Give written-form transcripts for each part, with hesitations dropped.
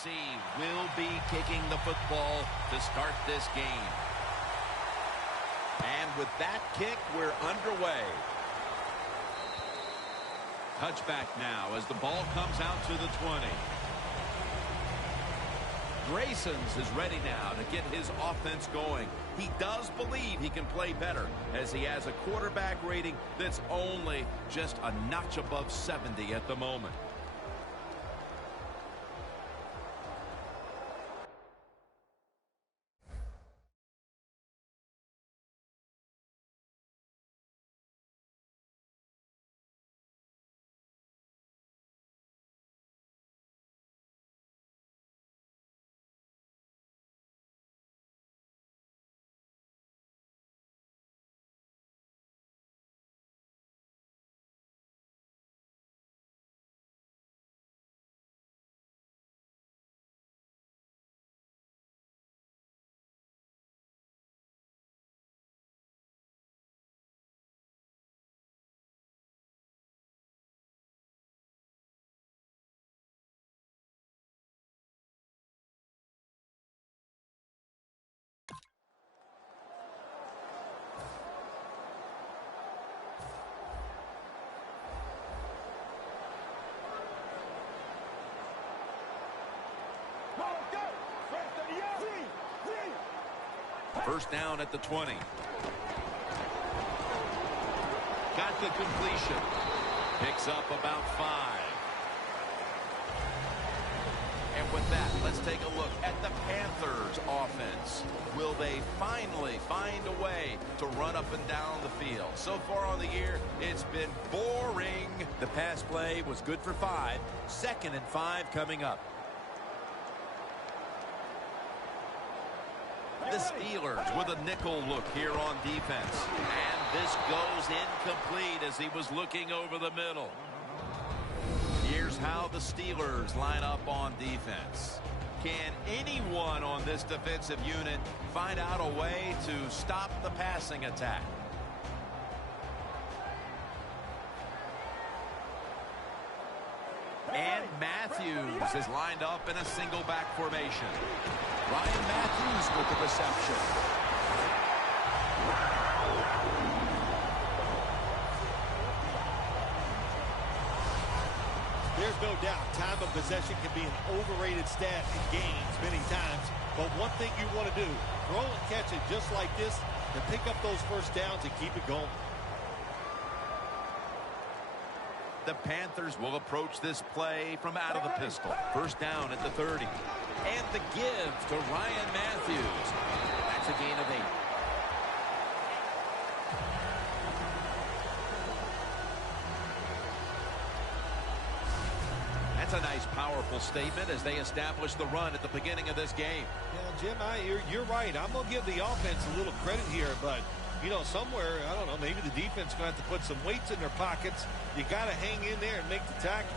receive will be kicking the football to start this game. And with that kick, we're underway. Touchback now as the ball comes out to the 20. Grayson's is ready now to get his offense going. He does believe he can play better as he has a quarterback rating that's only just a notch above 70 at the moment. First down at the 20. Got the completion. Picks up about 5. And with that, let's take a look at the Panthers offense. Will they finally find a way to run up and down the field? So far on the year, it's been boring. The pass play was good for 5. 2nd and 5 coming up. The Steelers with a nickel look here on defense. And this goes incomplete as he was looking over the middle. Here's how the Steelers line up on defense. Can anyone on this defensive unit find out a way to stop the passing attack? And Matthews is lined up in a single back formation. Ryan Matthews with the reception. There's no doubt time of possession can be an overrated stat in games many times. But one thing you want to do, throw and catch it just like this and pick up those first downs and keep it going. The Panthers will approach this play from out of the pistol. First down at the 30. And the give to Ryan Matthews. That's a gain of 8. That's a nice, powerful statement as they establish the run at the beginning of this game. Yeah, Jim, you're right. I'm going to give the offense a little credit here, but you know, somewhere, I don't know, maybe the defense is going to have to put some weights in their pockets. You got to hang in there and make the tackle.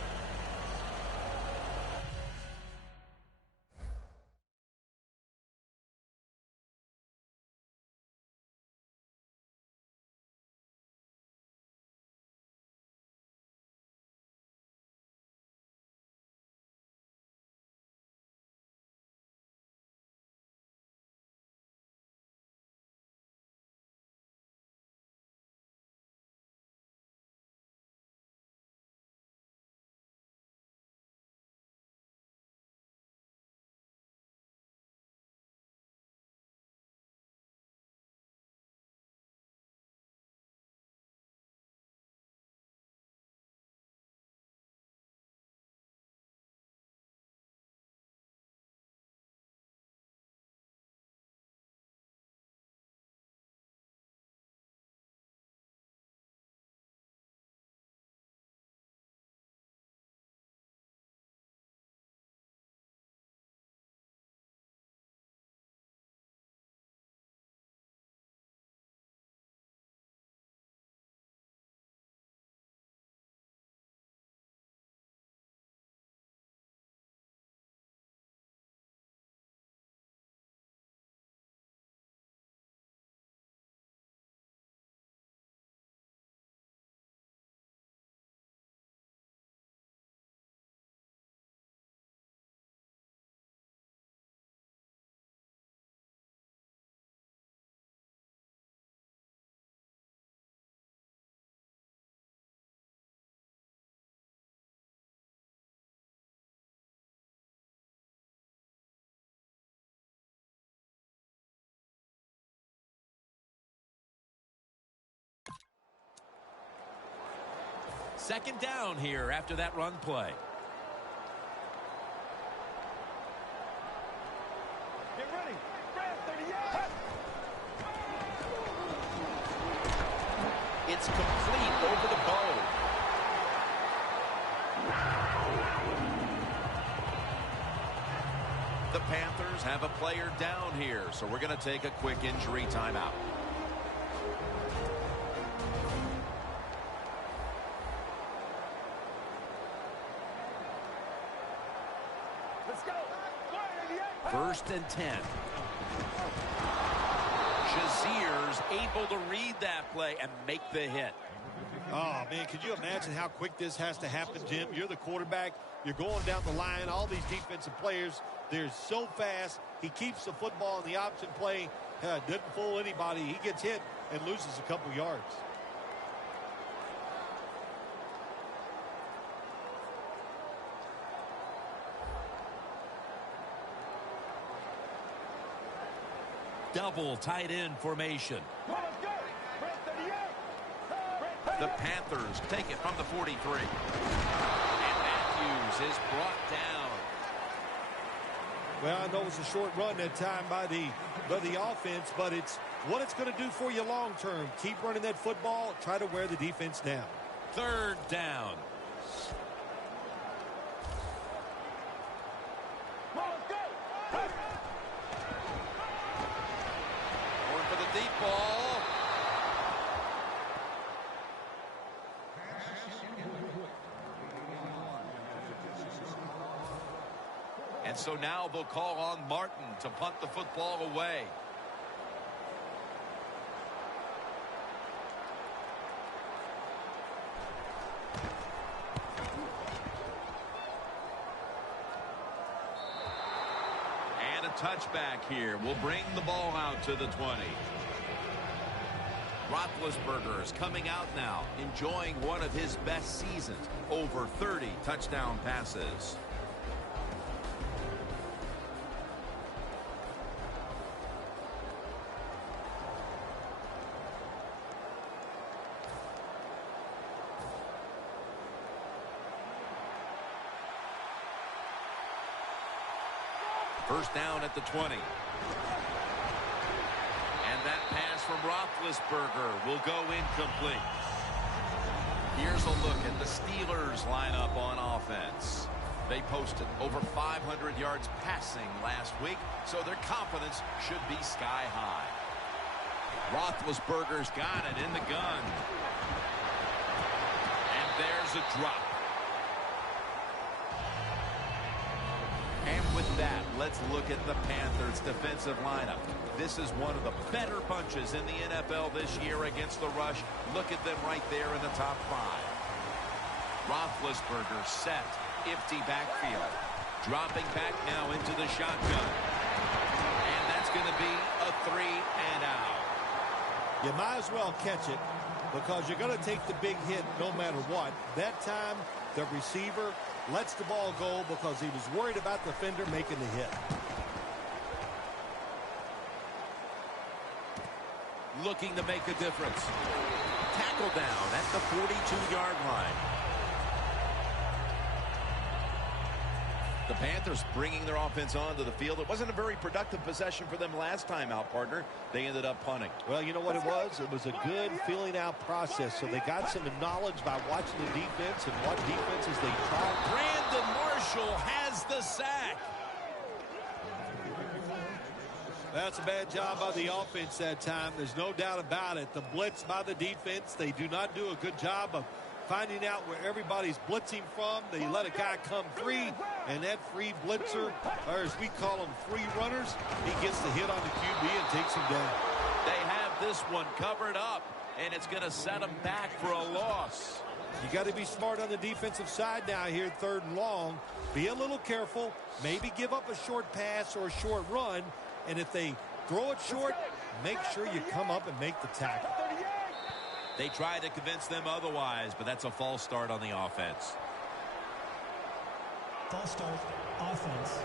Second down here after that run play. Get ready. Brad, 38. It's complete over the bow. The Panthers have a player down here, so we're going to take a quick injury timeout. Let's go. 188. First and 10. Shazier's able to read that play and make the hit. Oh, man, could you imagine how quick this has to happen, Jim? You're the quarterback. You're going down the line. All these defensive players, they're so fast. He keeps the football in the option play. Doesn't fool anybody. He gets hit and loses a couple yards. Double tight end formation. Let's go. Brad, 38. The Panthers take it from the 43. And Matthews is brought down. Well, I know it's a short run that time by the offense, but it's what it's going to do for you long term. Keep running that football. Try to wear the defense down. Third down. Let's go. Going for the deep ball. And so now they'll call on Martin to punt the football away. And a touchback here will bring the ball out to the 20. Roethlisberger is coming out now, enjoying one of his best seasons, over 30 touchdown passes. First down at the 20. And that pass from Roethlisberger will go incomplete. Here's a look at the Steelers lineup on offense. They posted over 500 yards passing last week, so their confidence should be sky high. Roethlisberger's got it in the gun. And there's a drop. And with that, let's look at the Panthers' defensive lineup. This is one of the better bunches in the NFL this year against the rush. Look at them right there in the top 5. Roethlisberger set, empty backfield. Dropping back now into the shotgun. And that's going to be a 3 and out. You might as well catch it because you're going to take the big hit no matter what. That time, the receiver lets the ball go because he was worried about the defender making the hit. Looking to make a difference. Tackle down at the 42-yard line. The Panthers bringing their offense onto the field. It wasn't a very productive possession for them last time out, partner. They ended up punting. Well, you know what it was? It was a good feeling out process. So they got some knowledge by watching the defense and what defenses they tried. Brandon Marshall has the sack. That's a bad job by the offense that time. There's no doubt about it. The blitz by the defense, they do not do a good job of finding out where everybody's blitzing from. They let a guy come free, and that free blitzer, or as we call them, free runners, he gets the hit on the QB and takes him down. They have this one covered up, and it's going to set them back for a loss. You got to be smart on the defensive side now here, 3rd and long. Be a little careful. Maybe give up a short pass or a short run, and if they throw it short, make sure you come up and make the tackle. They tried to convince them otherwise, but that's a false start on the offense. False start, offense.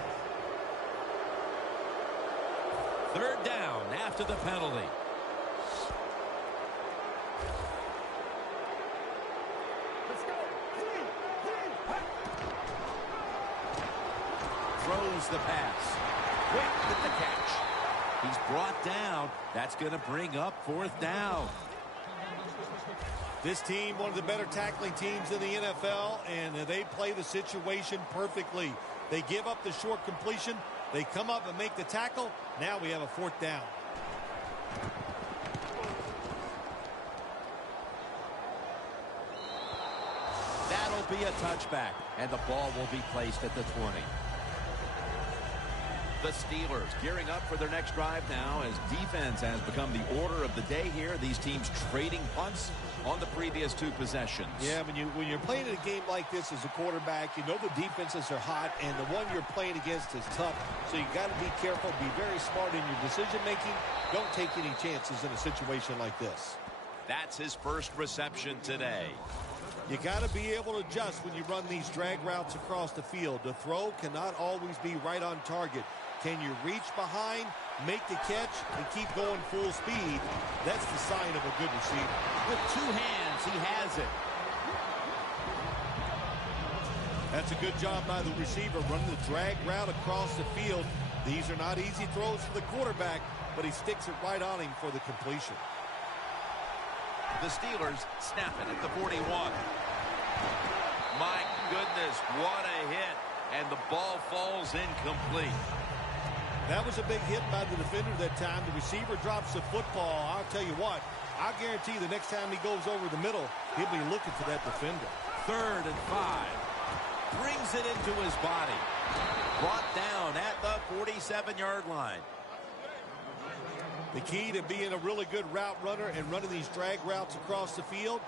3rd down after the penalty. Let's go. throws the pass. Quick with the catch. He's brought down. That's going to bring up fourth down. This team, one of the better tackling teams in the NFL, and they play the situation perfectly. They give up the short completion. They come up and make the tackle. Now we have a fourth down. That'll be a touchback, and the ball will be placed at the 20. The Steelers gearing up for their next drive now as defense has become the order of the day here. These teams trading punts on the previous two possessions. Yeah, when you're playing in a game like this as a quarterback, you know the defenses are hot, and the one you're playing against is tough. So you got to be careful, be very smart in your decision-making. Don't take any chances in a situation like this. That's his first reception today. You got to be able to adjust when you run these drag routes across the field. The throw cannot always be right on target. Can you reach behind, make the catch, and keep going full speed? That's the sign of a good receiver. With two hands, he has it. That's a good job by the receiver running the drag route across the field. These are not easy throws for the quarterback, but he sticks it right on him for the completion. The Steelers snap it at the 41. My goodness, what a hit. And the ball falls incomplete. That was a big hit by the defender that time. The receiver drops the football. I'll tell you what, I guarantee the next time he goes over the middle, he'll be looking for that defender. 3rd and 5. Brings it into his body. Brought down at the 47-yard line. The key to being a really good route runner and running these drag routes across the field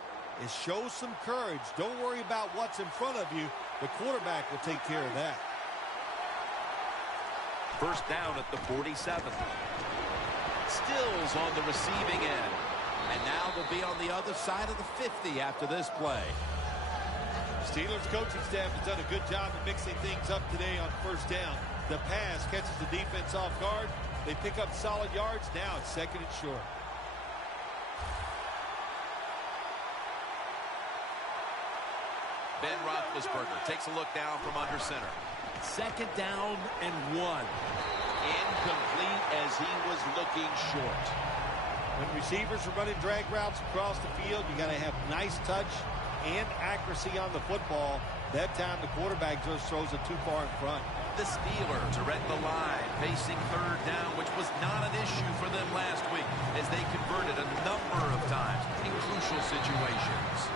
is show some courage. Don't worry about what's in front of you. The quarterback will take care of that. First down at the 47. Stills on the receiving end. And now they'll be on the other side of the 50 after this play. Steelers coaching staff has done a good job of mixing things up today on first down. The pass catches the defense off guard. They pick up solid yards. Now it's 2nd and short. Ben Roethlisberger takes a look down from under center. 2nd down and 1. Incomplete as he was looking short. When receivers are running drag routes across the field, you got to have nice touch and accuracy on the football. That time the quarterback just throws it too far in front. The Steelers are at the line facing 3rd down, which was not an issue for them last week as they converted a number of times in crucial situations.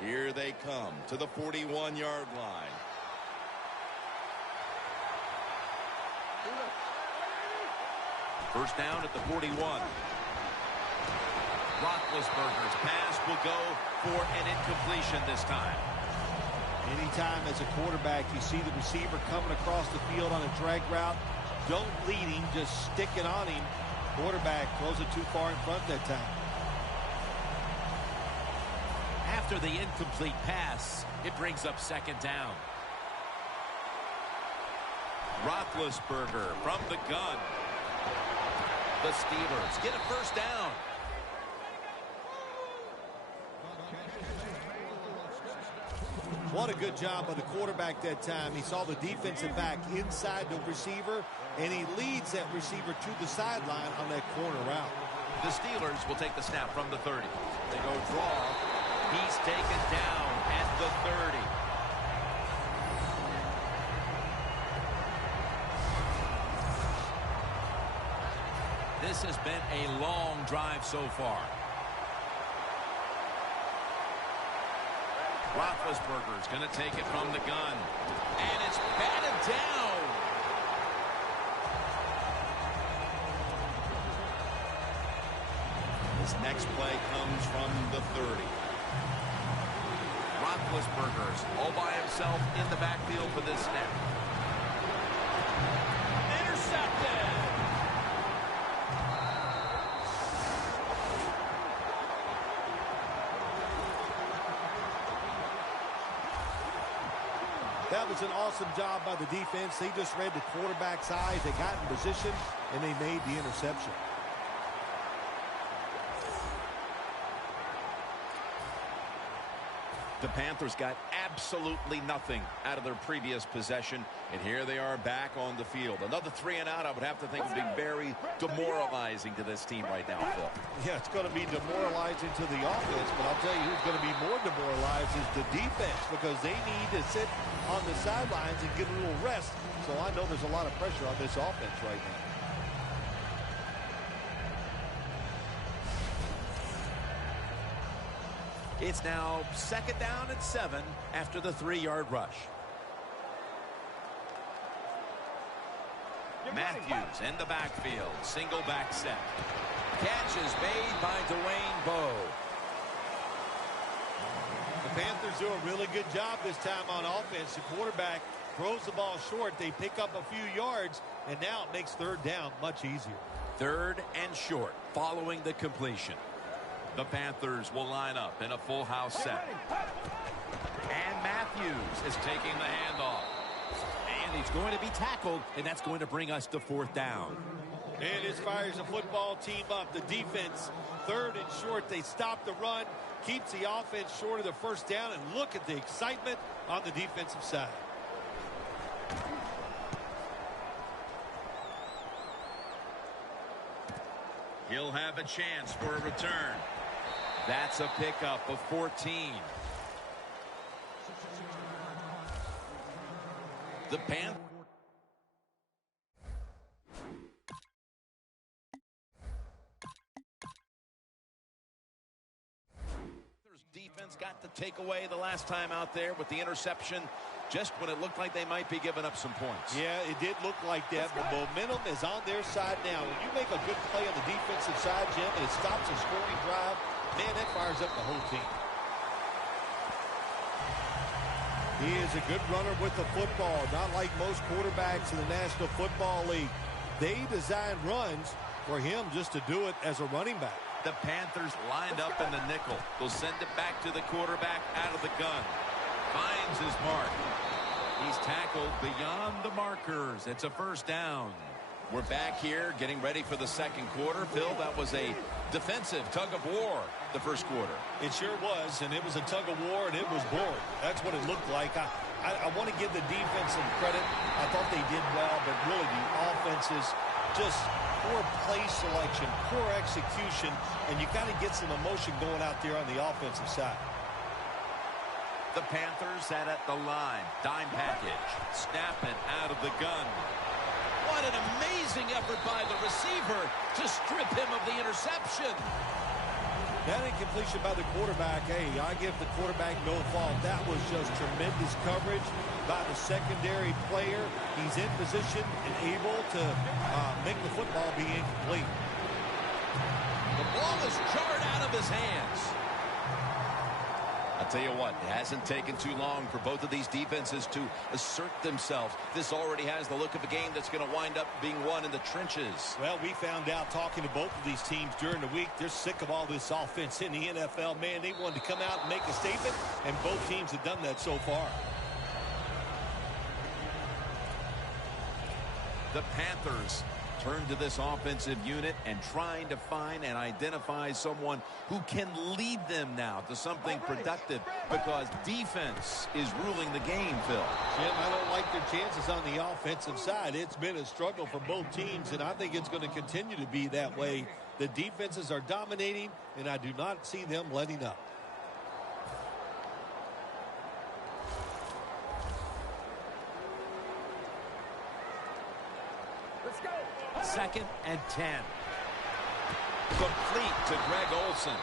Here they come to the 41-yard line. First down at the 41. Roethlisberger's pass will go for an incompletion this time. Anytime as a quarterback you see the receiver coming across the field on a drag route, don't lead him, just stick it on him. Quarterback throws it too far in front that time. After the incomplete pass, it brings up 2nd down. Roethlisberger from the gun. The Steelers get a first down. What a good job by the quarterback that time. He saw the defensive back inside the receiver, and he leads that receiver to the sideline on that corner route. The Steelers will take the snap from the 30. They go draw. He's taken down at the 30. This has been a long drive so far. Roethlisberger's going to take it from the gun. And it's batted down. This next play comes from the 30. Roethlisberger's all by himself in the backfield for this snap. Intercepted. That was an awesome job by the defense. They just read the quarterback's eyes. They got in position, and they made the interception. The Panthers got absolutely nothing out of their previous possession, and here they are back on the field. Another 3 and out, I would have to think, would be very demoralizing to this team right now, Phil. Yeah, it's going to be demoralizing to the offense, but I'll tell you who's going to be more demoralized is the defense, because they need to sit on the sidelines and get a little rest. So I know there's a lot of pressure on this offense right now. It's now 2nd down and 7 after the 3-yard rush. Matthews in the backfield. Single back set. Catch is made by Dwayne Bowe. The Panthers do a really good job this time on offense. The quarterback throws the ball short. They pick up a few yards, and now it makes 3rd down much easier. 3rd and short following the completion. The Panthers will line up in a full house set. And Matthews is taking the handoff. And he's going to be tackled, and that's going to bring us to 4th down. And this fires the football team up. The defense, 3rd and short. They stop the run, keeps the offense short of the 1st down, and look at the excitement on the defensive side. He'll have a chance for a return. That's a pickup of 14. The Panthers defense got the takeaway the last time out there with the interception just when it looked like they might be giving up some points. Yeah, it did look like that, but momentum is on their side now. When you make a good play on the defensive side, Jim, and it stops a scoring drive, man, that fires up the whole team. He is a good runner with the football, not like most quarterbacks in the National Football League. They design runs for him just to do it as a running back. The Panthers lined up in the nickel. They'll send it back to the quarterback out of the gun. Finds his mark. He's tackled beyond the markers. It's a 1st down. We're back here getting ready for the 2nd quarter. Phil, that was a defensive tug of war the 1st quarter. It sure was, and it was a tug of war, and it was boring. That's what it looked like. I want to give the defense some credit. I thought they did well, but really the offense is just poor play selection, poor execution, and you got to get some emotion going out there on the offensive side. The Panthers set at the line. Dime package. Snapping out of the gun. What an amazing effort by the receiver to strip him of the interception. That incompletion by the quarterback, hey, I give the quarterback no fault. That was just tremendous coverage by the secondary player. He's in position and able to make the football be incomplete. The ball is jarred out of his hands. I'll tell you what, it hasn't taken too long for both of these defenses to assert themselves. This already has the look of a game that's going to wind up being won in the trenches. Well, we found out talking to both of these teams during the week, they're sick of all this offense in the NFL. Man, they wanted to come out and make a statement, and both teams have done that so far. The Panthers turn to this offensive unit and trying to find and identify someone who can lead them now to something productive, because defense is ruling the game, Phil. Jim, I don't like their chances on the offensive side. It's been a struggle for both teams, and I think it's going to continue to be that way. The defenses are dominating, and I do not see them letting up. Let's go. 2nd and 10. Complete to Greg Olsen.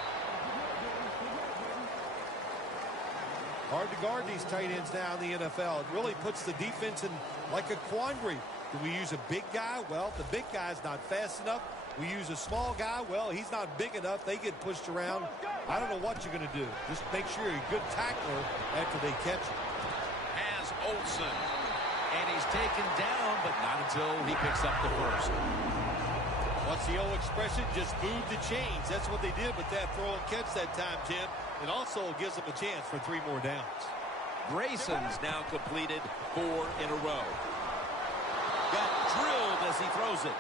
Hard to guard these tight ends now in the NFL. It really puts the defense in like a quandary. Do we use a big guy? Well, the big guy's not fast enough. We use a small guy. Well, he's not big enough. They get pushed around. I don't know what you're going to do. Just make sure you're a good tackler after they catch you. Has Olsen. And he's taken down, but not until he picks up the 1st. What's the old expression? Just move the chains. That's what they did with that throw and catch that time, Jim. It also gives them a chance for 3 more downs. Grayson's now completed 4 in a row. Got drilled as he throws it.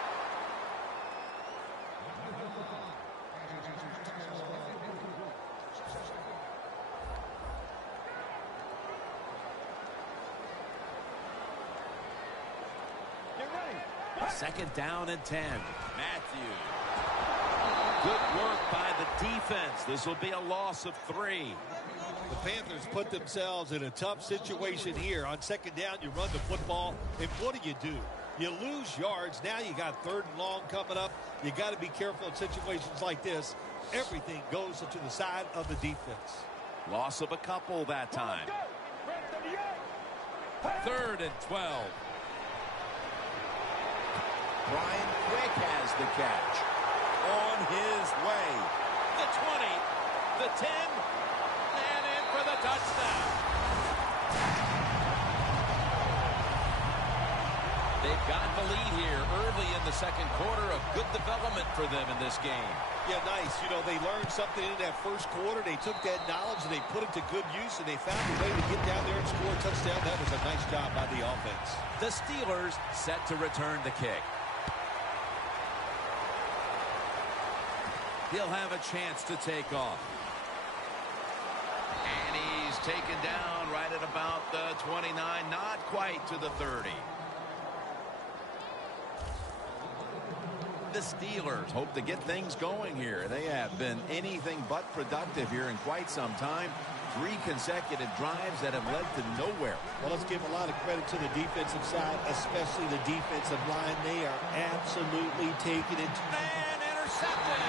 Second down and 10. Matthews. Good work by the defense. This will be a loss of 3. The Panthers put themselves in a tough situation here. On second down, you run the football, and what do? You lose yards. Now you got 3rd and long coming up. You got to be careful in situations like this. Everything goes to the side of the defense. Loss of a couple that time. 3rd and 12. Brian Quick has the catch. On his way. The 20, the 10, and in for the touchdown. They've got the lead here early in the second quarter. A good development for them in this game. Yeah, nice. You know, they learned something in that first quarter. They took that knowledge and they put it to good use, and they found a way to get down there and score a touchdown. That was a nice job by the offense. The Steelers set to return the kick. He'll have a chance to take off. And he's taken down right at about the 29, not quite to the 30. The Steelers hope to get things going here. They have been anything but productive here in quite some time. 3 consecutive drives that have led to nowhere. Well, let's give a lot of credit to the defensive side, especially the defensive line. They are absolutely taking it. And intercepted.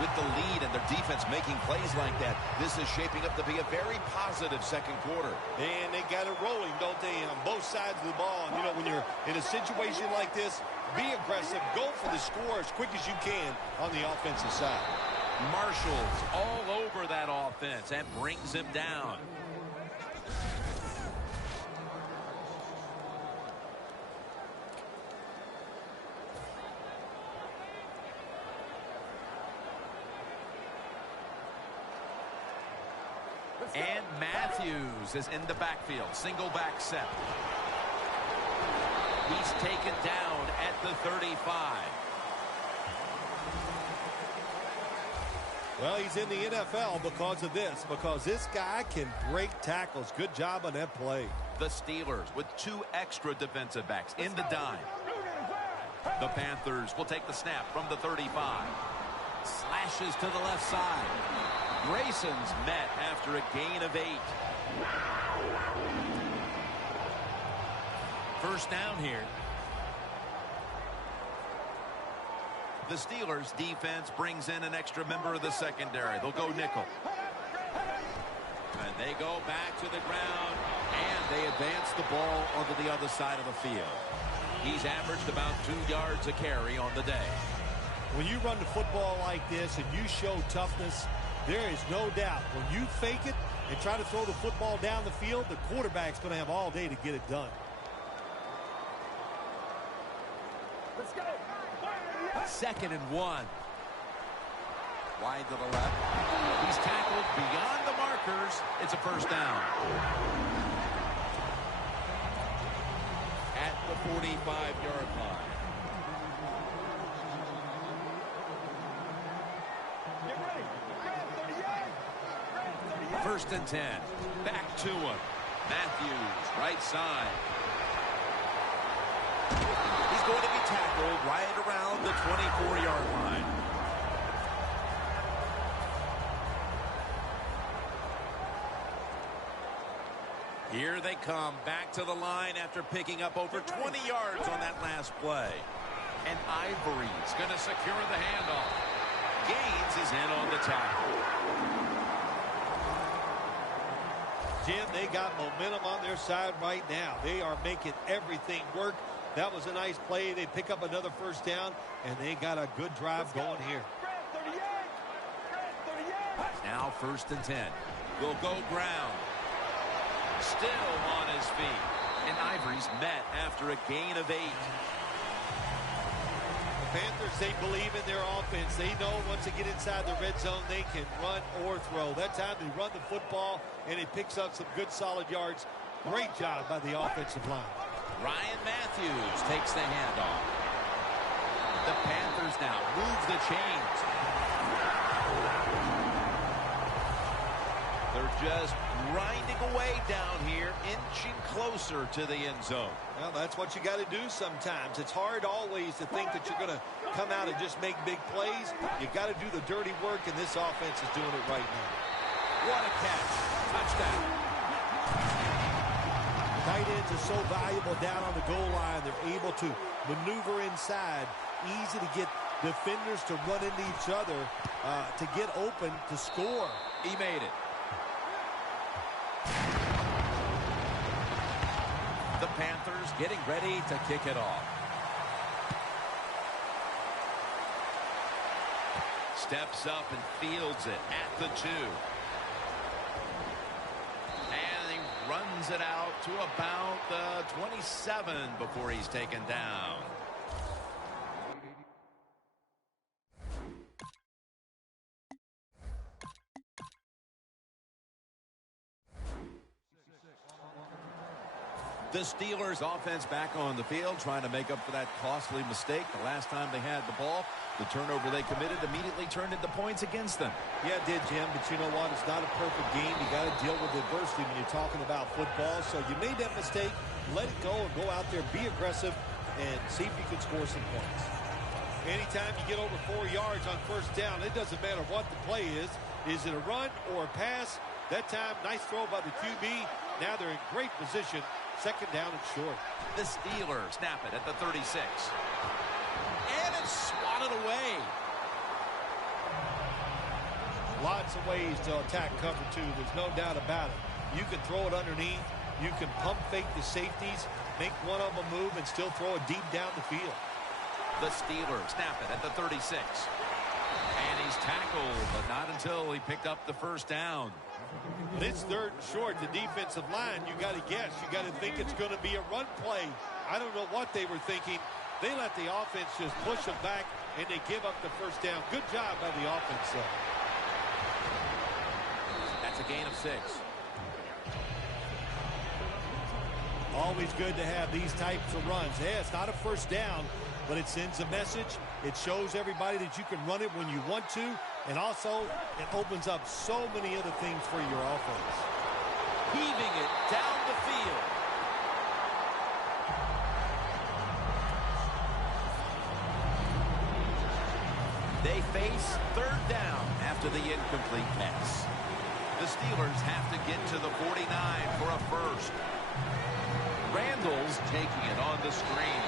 With the lead and their defense making plays like that, this is shaping up to be a very positive second quarter. And they got it rolling, don't they, on both sides of the ball. And, you know, when you're in a situation like this, be aggressive. Go for the score as quick as you can on the offensive side. Marshall's all over that offense and brings him down. And Matthews is in the backfield. Single back set. He's taken down at the 35. Well, he's in the NFL because of this, because this guy can break tackles. Good job on that play. The Steelers with 2 extra defensive backs in the dime. The Panthers will take the snap from the 35. Slashes to the left side. Grayson's met after a gain of 8. First down here. The Steelers defense brings in an extra member of the secondary. They'll go nickel. And they go back to the ground, and they advance the ball onto the other side of the field. He's averaged about 2 yards a carry on the day. When you run the football like this and you show toughness, there is no doubt when you fake it and try to throw the football down the field, the quarterback's going to have all day to get it done. Let's go. 2nd and 1. Wide to the left. He's tackled beyond the markers. It's a first down. At the 45-yard line. Get ready. Grab 38. 1st and 10. Back to him. Matthews, right side. He's going to be tackled right around the 24-yard line. Here they come back to the line after picking up over 20 yards on that last play. And Ivory's going to secure the handoff. Gaines is in on the tackle. Jim, they got momentum on their side right now. They are making everything work. That was a nice play. They pick up another first down, and they got a good drive going here. Grab 38. Grab 38. Now 1st and 10. Will go ground. Still on his feet. And Ivory's met after a gain of 8. The Panthers, they believe in their offense. They know once they get inside the red zone, they can run or throw. That time they run the football, and it picks up some good solid yards. Great job by the offensive line. Ryan Matthews takes the handoff. The Panthers now move the chains. 3rd Just grinding away down here, inching closer to the end zone. Well, that's what you got to do sometimes. It's hard always to think that you're going to come out and just make big plays. You got to do the dirty work, and this offense is doing it right now. What a catch. Touchdown. Tight ends are so valuable down on the goal line. They're able to maneuver inside. Easy to get defenders to run into each other to get open to score. He made it. The Panthers getting ready to kick it off. Steps up and fields it at the 2. And he runs it out to about the 27 before he's taken down. The Steelers offense back on the field, trying to make up for that costly mistake. The last time they had the ball, the turnover they committed immediately turned into points against them. Yeah, it did, Jim, but you know what? It's not a perfect game. You got to deal with adversity when you're talking about football. So you made that mistake, let it go, and go out there, be aggressive, and see if you can score some points. Anytime you get over 4 yards on first down, it doesn't matter what the play is. Is it a run or a pass? That time, nice throw by the QB. Now they're in great position. Second down and short. The Steelers snap it at the 36. And it's swatted away. Lots of ways to attack cover 2. There's no doubt about it. You can throw it underneath. You can pump fake the safeties, make one of them move, and still throw it deep down the field. The Steelers snap it at the 36. And he's tackled, but not until he picked up the first down. It's third and short. The defensive line, you got to guess. You got to think it's going to be a run play. I don't know what they were thinking. They let the offense just push them back, and they give up the first down. Good job by the offense, though. That's a gain of 6. Always good to have these types of runs. Yeah, it's not a first down, but it sends a message. It shows everybody that you can run it when you want to, and also it opens up so many other things for your offense. Heaving it down the field. They face third down after the incomplete pass. The Steelers have to get to the 49 for a first. Randall's taking it on the screen.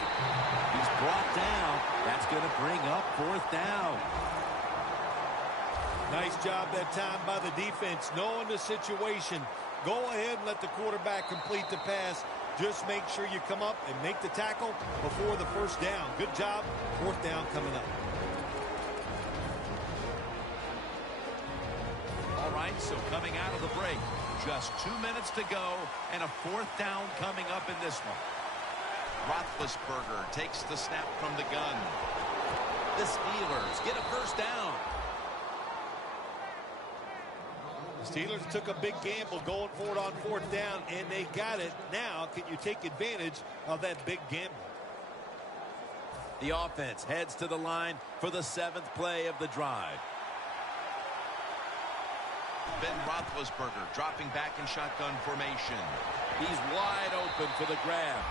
He's brought down. That's going to bring up fourth down. Nice job that time by the defense, knowing the situation. Go ahead and let the quarterback complete the pass. Just make sure you come up and make the tackle before the first down. Good job. Fourth down coming up. All right, so coming out of the break, just 2 minutes to go, and a fourth down coming up in this one. Roethlisberger takes the snap from the gun. The Steelers get a first down. The Steelers took a big gamble going for it on fourth down, and they got it. Now, can you take advantage of that big gamble? The offense heads to the line for the 7th play of the drive. Ben Roethlisberger dropping back in shotgun formation. He's wide open for the grab.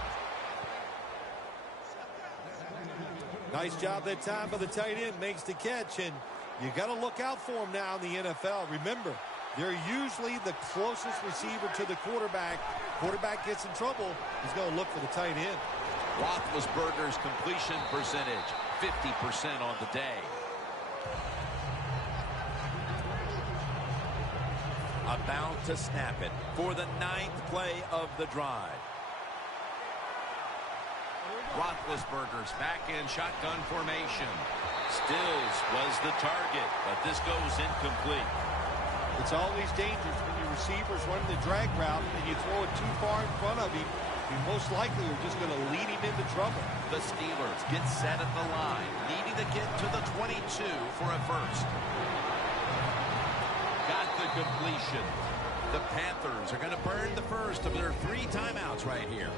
Nice job that time by the tight end. Makes the catch, and you got to look out for him now in the NFL. Remember, they're usually the closest receiver to the quarterback. Quarterback gets in trouble, he's going to look for the tight end. Roethlisberger's completion percentage, 50% on the day. About to snap it for the 9th play of the drive. Roethlisberger's back in shotgun formation. Stills was the target, but this goes incomplete. It's always dangerous when your receiver's running the drag route and you throw it too far in front of him. You most likely are just going to lead him into trouble. The Steelers get set at the line, needing to get to the 22 for a first. Got the completion. The Panthers are going to burn the first of their 3 timeouts right here.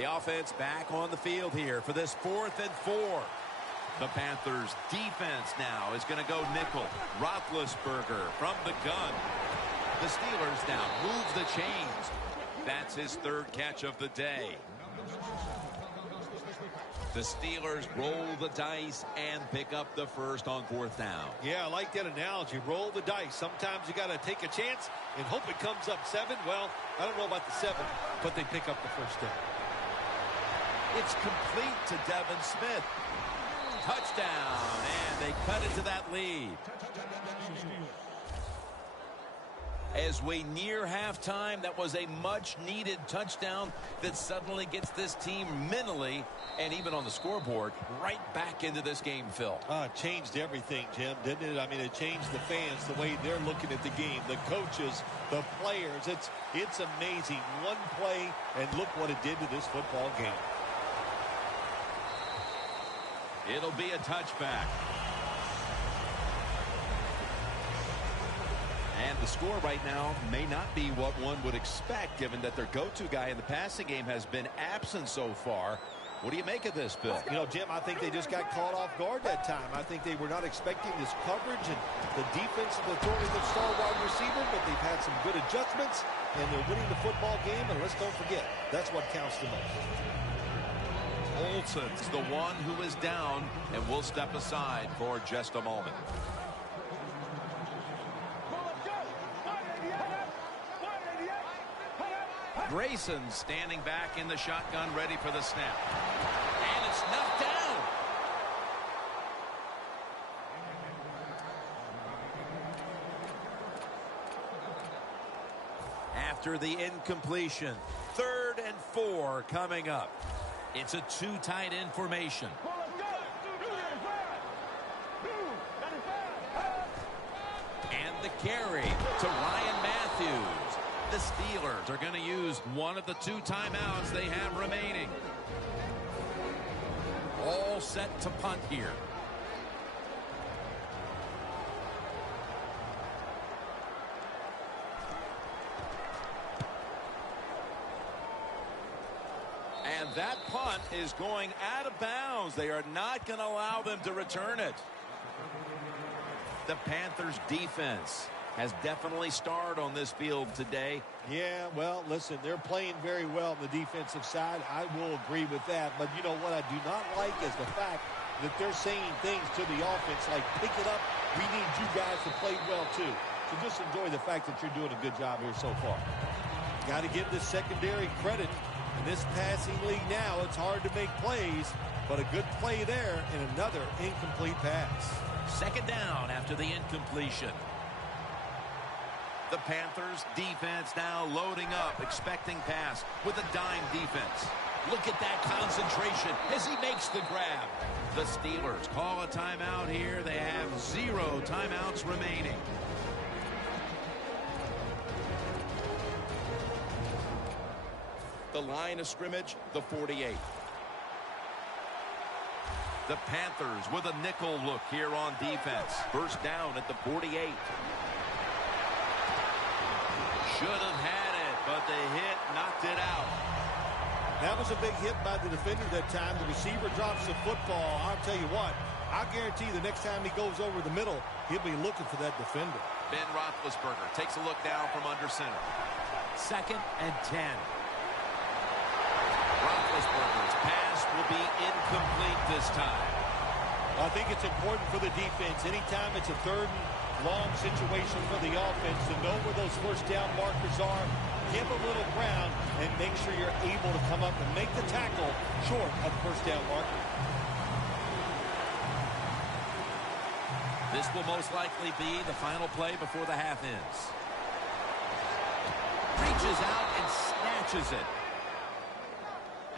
The offense back on the field here for this 4th and 4. The Panthers defense now is going to go nickel. Roethlisberger from the gun. The Steelers now move the chains. That's his 3rd catch of the day. The Steelers roll the dice and pick up the first on 4th down. Yeah, I like that analogy. Roll the dice. Sometimes you got to take a chance and hope it comes up 7. Well, I don't know about the 7, but they pick up the first down. It's complete to Devin Smith. Touchdown, and they cut into that lead. As we near halftime, that was a much-needed touchdown that suddenly gets this team mentally and even on the scoreboard right back into this game, Phil. It changed everything, Jim, didn't it? I mean, it changed the fans, the way they're looking at the game, the coaches, the players. It's amazing. One play, and look what it did to this football game. It'll be a touchback. And the score right now may not be what one would expect, given that their go-to guy in the passing game has been absent so far. What do you make of this, Bill? You know, Jim, I think they just got caught off guard that time. I think they were not expecting this coverage and the defensive authority of the star wide receiver, but they've had some good adjustments, and they're winning the football game, and let's don't forget, that's what counts the most. Olsen's the one who is down, and we'll step aside for just a moment. Grayson standing back in the shotgun, ready for the snap. And it's knocked down. After the incompletion, 3rd and 4 coming up. It's a 2 tight end formation. And the carry to Ryan Matthews. The Steelers are going to use one of the 2 timeouts they have remaining. All set to punt here. And that punt is going out of bounds. They are not going to allow them to return it. The Panthers defense has definitely starred on this field today. Yeah, well, listen, they're playing very well on the defensive side. I will agree with that. But you know what I do not like is the fact that they're saying things to the offense like, pick it up, we need you guys to play well too. So just enjoy the fact that you're doing a good job here so far. Got to give the secondary credit. In this passing league now, it's hard to make plays, but a good play there and another incomplete pass. 2nd down after the incompletion. The Panthers defense now loading up, expecting pass with a dime defense. Look at that concentration as he makes the grab. The Steelers call a timeout here. They have 0 timeouts remaining. The line of scrimmage, the 48. The Panthers with a nickel look here on defense. 1st down at the 48. Should have had it, but the hit knocked it out. That was a big hit by the defender that time. The receiver drops the football. I'll tell you what, I guarantee the next time he goes over the middle, he'll be looking for that defender. Ben Roethlisberger takes a look down from under center. 2nd and 10. Roethlisberger's pass will be incomplete this time. I think it's important for the defense. Anytime it's a 3rd and long situation for the offense to know where those 1st down markers are, give a little ground, and make sure you're able to come up and make the tackle short of the 1st down marker. This will most likely be the final play before the half ends. Reaches out and snatches it.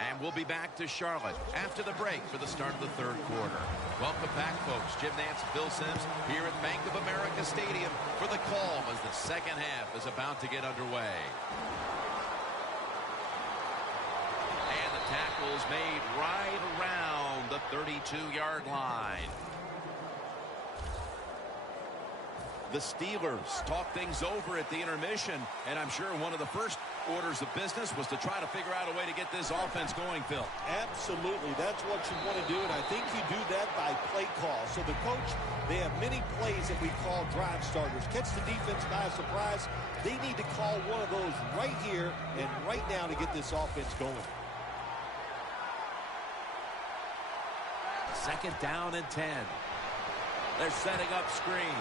And we'll be back to Charlotte after the break for the start of the 3rd quarter. Welcome back, folks. Jim Nance and Bill Sims here at Bank of America Stadium for the call as the 2nd half is about to get underway. And the tackle's made right around the 32-yard line. The Steelers talk things over at the intermission, and I'm sure one of the first orders of business was to try to figure out a way to get this offense going, Phil. Absolutely. That's what you want to do, and I think you do that by play call. So the coach, they have many plays that we call drive starters. Catch the defense by surprise. They need to call one of those right here and right now to get this offense going. Second down and 10. They're setting up screen.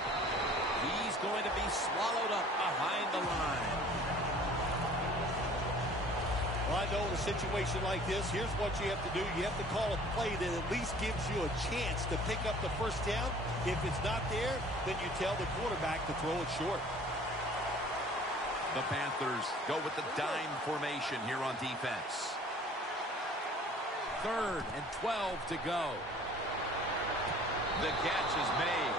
He's going to be swallowed up behind the line. Well, I know in a situation like this, here's what you have to do. You have to call a play that at least gives you a chance to pick up the first down. If it's not there, then you tell the quarterback to throw it short. The Panthers go with the dime formation here on defense. 3rd and 12 to go. The catch is made.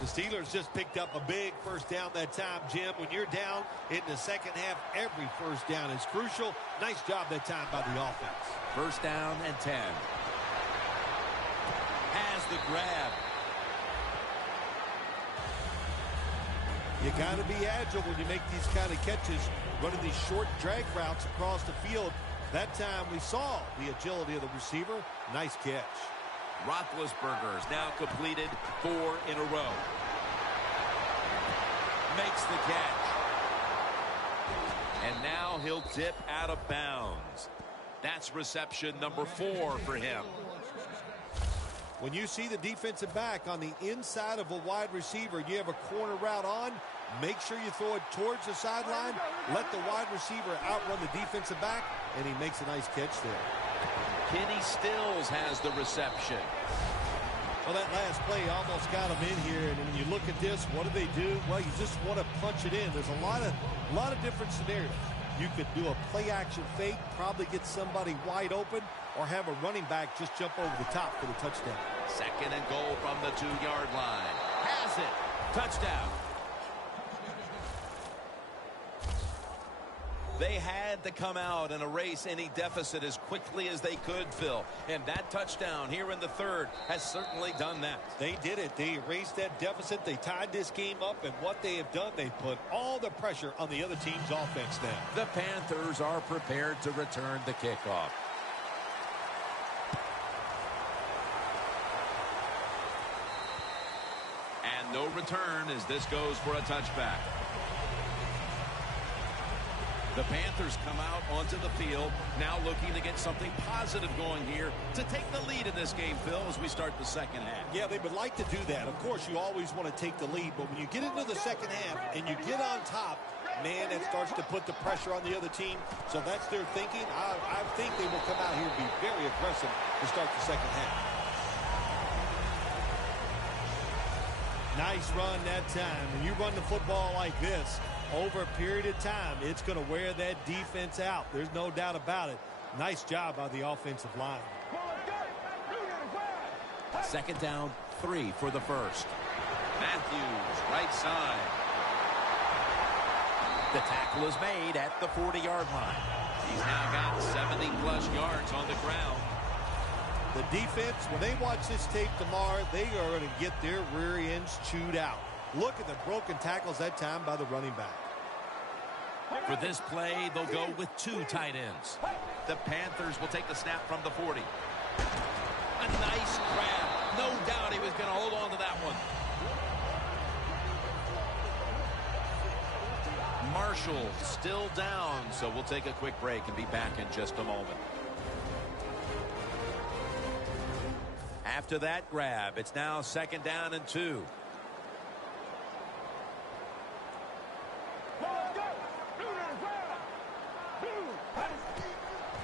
The Steelers just picked up a big first down that time, Jim. When you're down in the second half, every first down is crucial. Nice job that time by the offense. 1st down and 10. Has the grab. You got to be agile when you make these kind of catches, running these short drag routes across the field. That time we saw the agility of the receiver. Nice catch. Roethlisberger has now completed 4 in a row. Makes the catch. And now he'll dip out of bounds. That's reception number 4 for him. When you see the defensive back on the inside of a wide receiver, you have a corner route on, make sure you throw it towards the sideline, let the wide receiver outrun the defensive back, and he makes a nice catch there. Kenny Stills has the reception. Well, that last play almost got him in here, and when you look at this, what do? Well, you just want to punch it in. There's a lot of different scenarios. You could do a play-action fake, probably get somebody wide open, or have a running back just jump over the top for the touchdown. 2nd and goal from the 2-yard line. Has it. Touchdown. They had to come out and erase any deficit as quickly as they could, Phil. And that touchdown here in the 3rd has certainly done that. They did it. They erased that deficit. They tied this game up. And what they have done, they put all the pressure on the other team's offense now. The Panthers are prepared to return the kickoff. And no return as this goes for a touchback. The Panthers come out onto the field, now looking to get something positive going here to take the lead in this game, Phil, as we start the second half. Yeah, they would like to do that. Of course, you always want to take the lead, but when you get into the second half and you get on top, man, that starts to put the pressure on the other team. So that's their thinking. I think they will come out here and be very aggressive to start the second half. Nice run that time. When you run the football like this, over a period of time, it's going to wear that defense out. There's no doubt about it. Nice job by the offensive line. 2nd down, 3 for the 1st. Matthews, right side. The tackle is made at the 40-yard line. He's now got 70-plus yards on the ground. The defense, when they watch this tape tomorrow, they are going to get their rear ends chewed out. Look at the broken tackles that time by the running back. For this play, they'll go with 2 tight ends. The Panthers will take the snap from the 40. A nice grab. No doubt he was going to hold on to that one. Marshall still down, so we'll take a quick break and be back in just a moment. After that grab, it's now 2nd down and 2.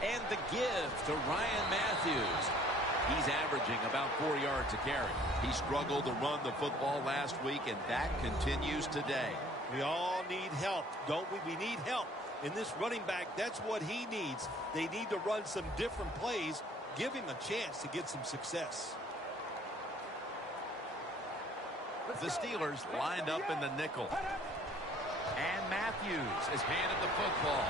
And the give to Ryan Matthews. He's averaging about 4 yards a carry. He struggled to run the football last week, and that continues today. We all need help, don't we? We need help. In this running back, that's what he needs. They need to run some different plays. Give him a chance to get some success. The Steelers lined up in the nickel. And Matthews has handed the football.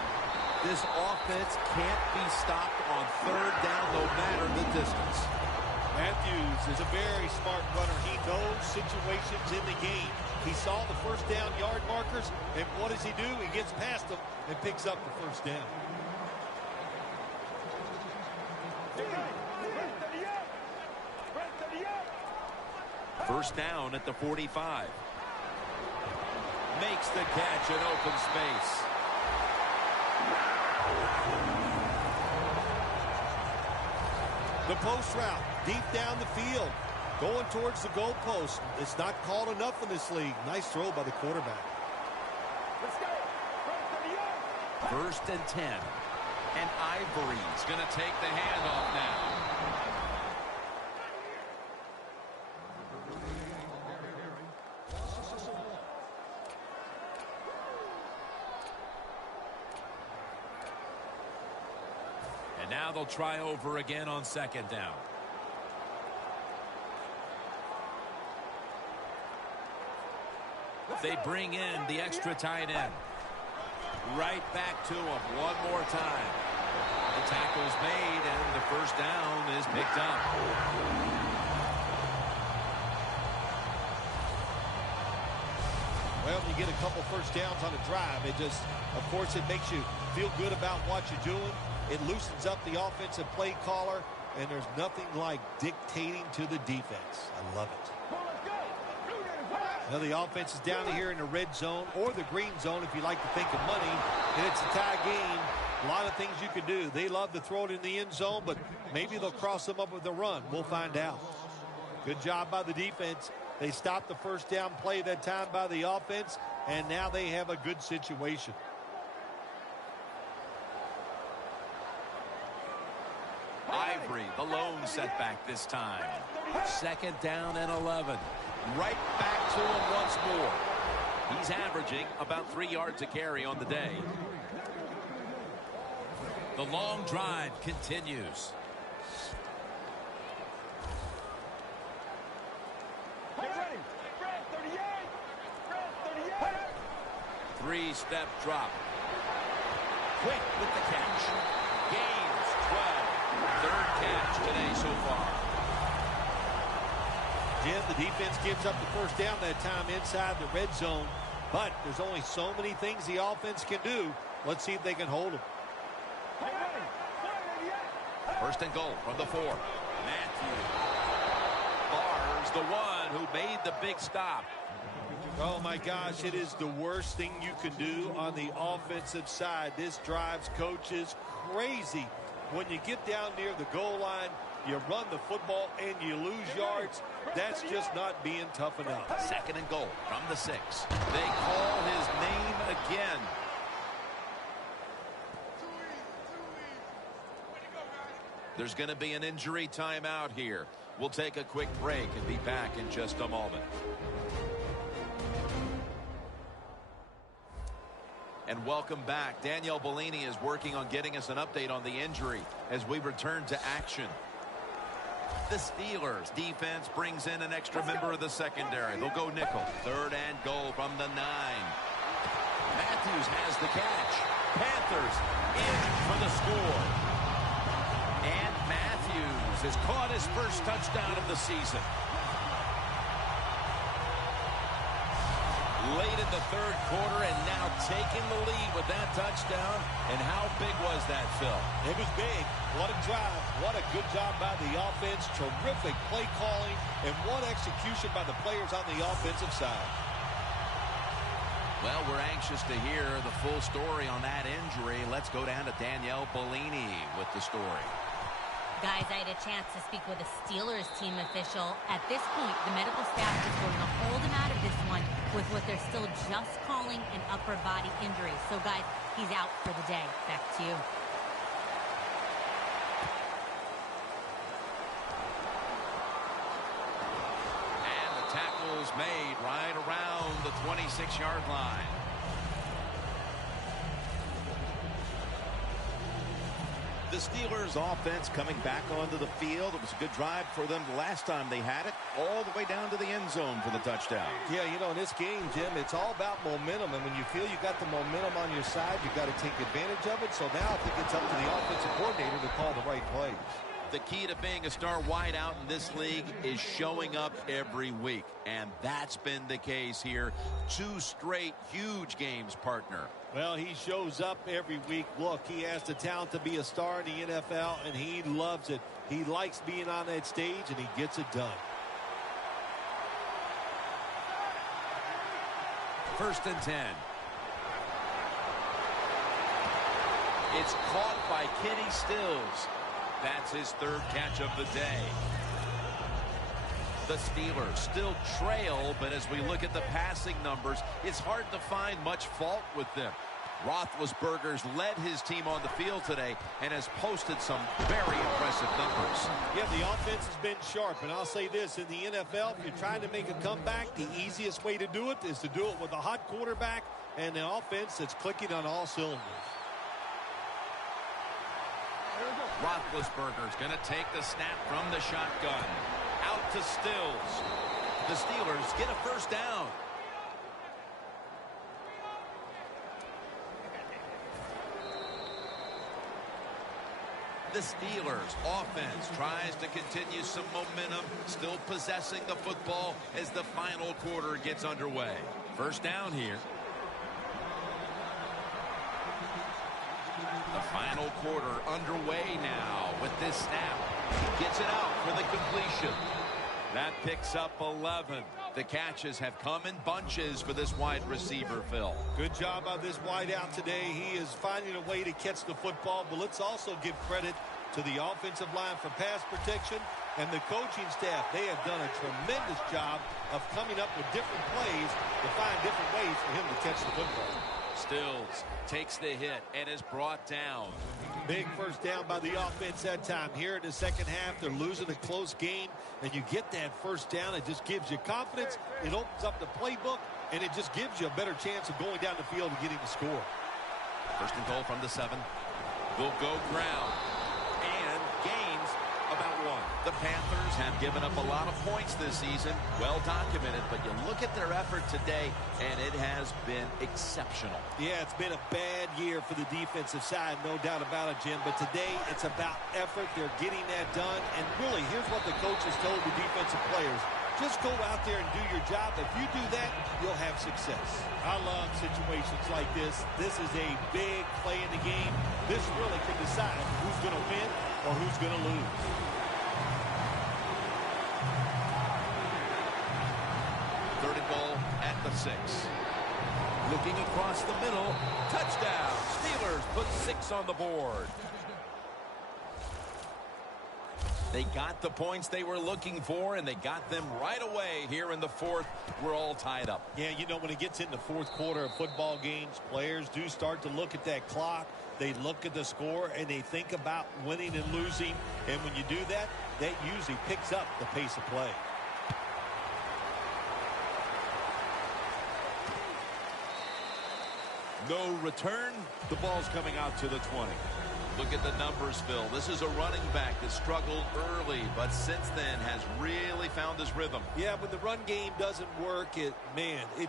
This offense can't be stopped on 3rd down no matter the distance. Matthews is a very smart runner. He knows situations in the game. He saw the first down yard markers, and what does he do? He gets past them and picks up the first down. First down at the 45. Makes the catch in open space. The post route, deep down the field, going towards the goalpost. It's not called enough in this league. Nice throw by the quarterback. Let's go. First and 10. And Ivory's going to take the handoff now. And now they'll try over again on second down. They bring in the extra tight end. Right back to him one more time. The tackle's made and the first down is picked up. Well, you get a couple first downs on a drive. It just, of course, it makes you feel good about what you're doing. It loosens up the offensive play caller, and there's nothing like dictating to the defense. I love it. Now the offense is down here in the red zone or the green zone if you like to think of money, and it's a tie game. A lot of things you can do. They love to throw it in the end zone, but maybe they'll cross them up with a run. We'll find out. Good job by the defense. They stopped the first down play that time by the offense, and now they have a good situation. Ivory, the lone setback this time. Second down and 11. Right back to him once more. He's averaging about 3 yards a carry on the day. The long drive continues. Get ready. 38. 3-step drop. Quick with the catch. Gains 12. Third catch today so far. Jim, the defense gives up the first down that time inside the red zone, but there's only so many things the offense can do. Let's see if they can hold them. First and goal from the 4. Matthews bars the one who made the big stop. Oh, my gosh, it is the worst thing you can do on the offensive side. This drives coaches crazy. When you get down near the goal line, you run the football and you lose yards. That's just not being tough enough. Second and goal from the 6. They call his name again. There's going to be an injury timeout here. We'll take a quick break and be back in just a moment. And welcome back. Danielle Bellini is working on getting us an update on the injury as we return to action. The Steelers defense brings in an extra member of the secondary. They'll go nickel. Third and goal from the 9. Matthews has the catch. Panthers in for the score. And Matthews has caught his first touchdown of the season. Late in the third quarter and now taking the lead with that touchdown. And how big was that, Phil? It was big. What a drive. What a good job by the offense. Terrific play calling and what execution by the players on the offensive side. Well, we're anxious to hear the full story on that injury. Let's go down to Danielle Bellini with the story. Guys, I had a chance to speak with a Steelers team official. At this point, the medical staff is going to hold him out of this one with what they're still just calling an upper body injury. So, guys, he's out for the day. Back to you. And the tackle's made right around the 26-yard line. The Steelers offense coming back onto the field. It was a good drive for them the last time they had it, all the way down to the end zone for the touchdown. Yeah, you know, in this game, Jim, it's all about momentum. And when you feel you got the momentum on your side, you got to take advantage of it. So now I think it's up to the offensive coordinator to call the right plays. The key to being a star wideout in this league is showing up every week. And that's been the case here. 2 straight huge games, partner. Well, he shows up every week. Look, he has the talent to be a star in the NFL, and he loves it. He likes being on that stage, and he gets it done. 1st and 10. It's caught by Kenny Stills. That's his 3rd catch of the day. The Steelers still trail, but as we look at the passing numbers, it's hard to find much fault with them. Roethlisberger's led his team on the field today and has posted some very impressive numbers. Yeah, the offense has been sharp, and I'll say this, in the NFL, if you're trying to make a comeback, the easiest way to do it is to do it with a hot quarterback and an offense that's clicking on all cylinders. Roethlisberger's going to take the snap from the shotgun. Out to Stills. The Steelers get a 1st down. The Steelers offense tries to continue some momentum, still possessing the football as the final quarter gets underway. 1st down here. The final quarter underway now with this snap. He gets it out for the completion. That picks up 11. The catches have come in bunches for this wide receiver, Phil. Good job by this wideout today. He is finding a way to catch the football, but let's also give credit to the offensive line for pass protection and the coaching staff. They have done a tremendous job of coming up with different plays to find different ways for him to catch the football. Stills takes the hit and is brought down. Big 1st down by the offense that time. Here in the 2nd half, they're losing a close game, and you get that 1st down. It just gives you confidence. It opens up the playbook, and it just gives you a better chance of going down the field and getting the score. 1st and goal from the 7. Will go ground and gains about 1. The Panthers have given up a lot of points this season. Well documented, but you look at their effort today, and it has been exceptional. Yeah, it's been a bad year for the defensive side, no doubt about it, Jim. But today, it's about effort. They're getting that done. And really, here's what the coaches told the defensive players. Just go out there and do your job. If you do that, you'll have success. I love situations like this. This is a big play in the game. This really can decide who's going to win or who's going to lose. Third and goal at the 6. Looking across the middle. Touchdown. Steelers put 6 on the board. They got the points they were looking for, and they got them right away here in the 4th. We're all tied up. Yeah, you know, when it gets in the 4th quarter of football games, players do start to look at that clock. They look at the score, and they think about winning and losing. And when you do that, that usually picks up the pace of play. No return. The ball's coming out to the 20. Look at the numbers, Phil. This is a running back that struggled early, but since then has really found his rhythm. Yeah, when the run game doesn't work, it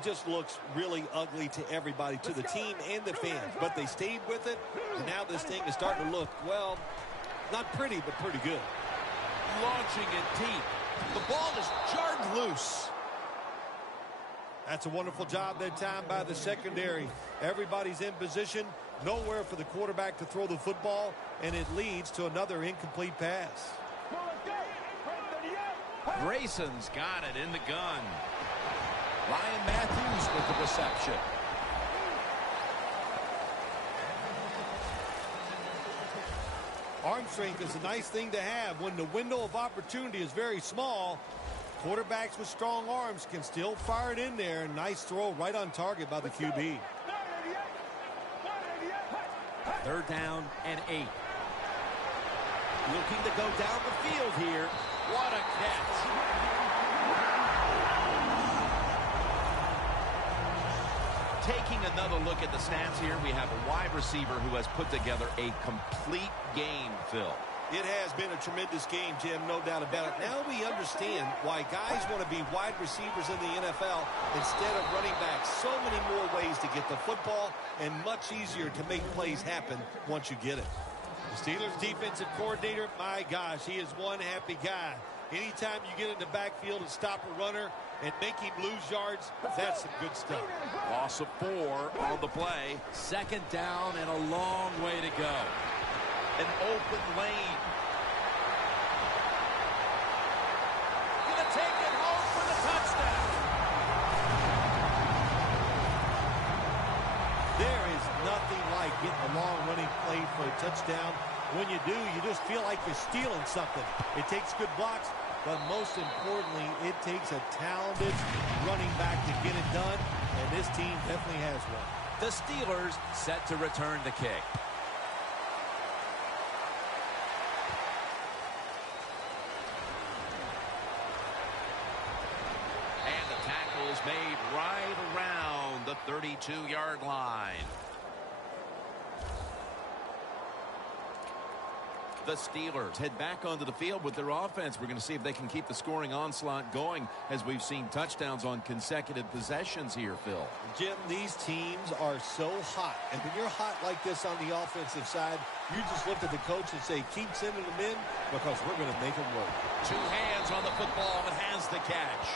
just looks really ugly to everybody, to the team and the fans. But they stayed with it, and now this thing is starting to look, well, not pretty, but pretty good. Launching it deep. The ball is jarred loose. That's a wonderful job that time by the secondary. Everybody's in position. Nowhere for the quarterback to throw the football, and it leads to another incomplete pass. Grayson's got it in the gun. Ryan Matthews with the reception. Arm strength is a nice thing to have. When the window of opportunity is very small, quarterbacks with strong arms can still fire it in there. Nice throw right on target by the QB. 3rd down and 8. Looking to go down the field here. What a catch. Taking another look at the stats here, we have a wide receiver who has put together a complete game, Phil. It has been a tremendous game, Jim, no doubt about it. Now we understand why guys want to be wide receivers in the NFL instead of running backs. So many more ways to get the football and much easier to make plays happen once you get it. The Steelers defensive coordinator, my gosh, he is one happy guy. Anytime you get in the backfield and stop a runner and make him lose yards, that's some good stuff. Loss of 4 on the play. Second down and a long way to go. An open lane. Gonna take it home for the touchdown. There is nothing like getting a long running play for a touchdown. When you do, you just feel like you're stealing something. It takes good blocks, but most importantly, it takes a talented running back to get it done, and this team definitely has one. The Steelers set to return the kick. And the tackle is made right around the 32-yard line. The Steelers head back onto the field with their offense. We're going to see if they can keep the scoring onslaught going as we've seen touchdowns on consecutive possessions here, Phil. Jim, these teams are so hot. And when you're hot like this on the offensive side, you just look at the coach and say, keep sending them in because we're going to make them work. 2 hands on the football and has the catch.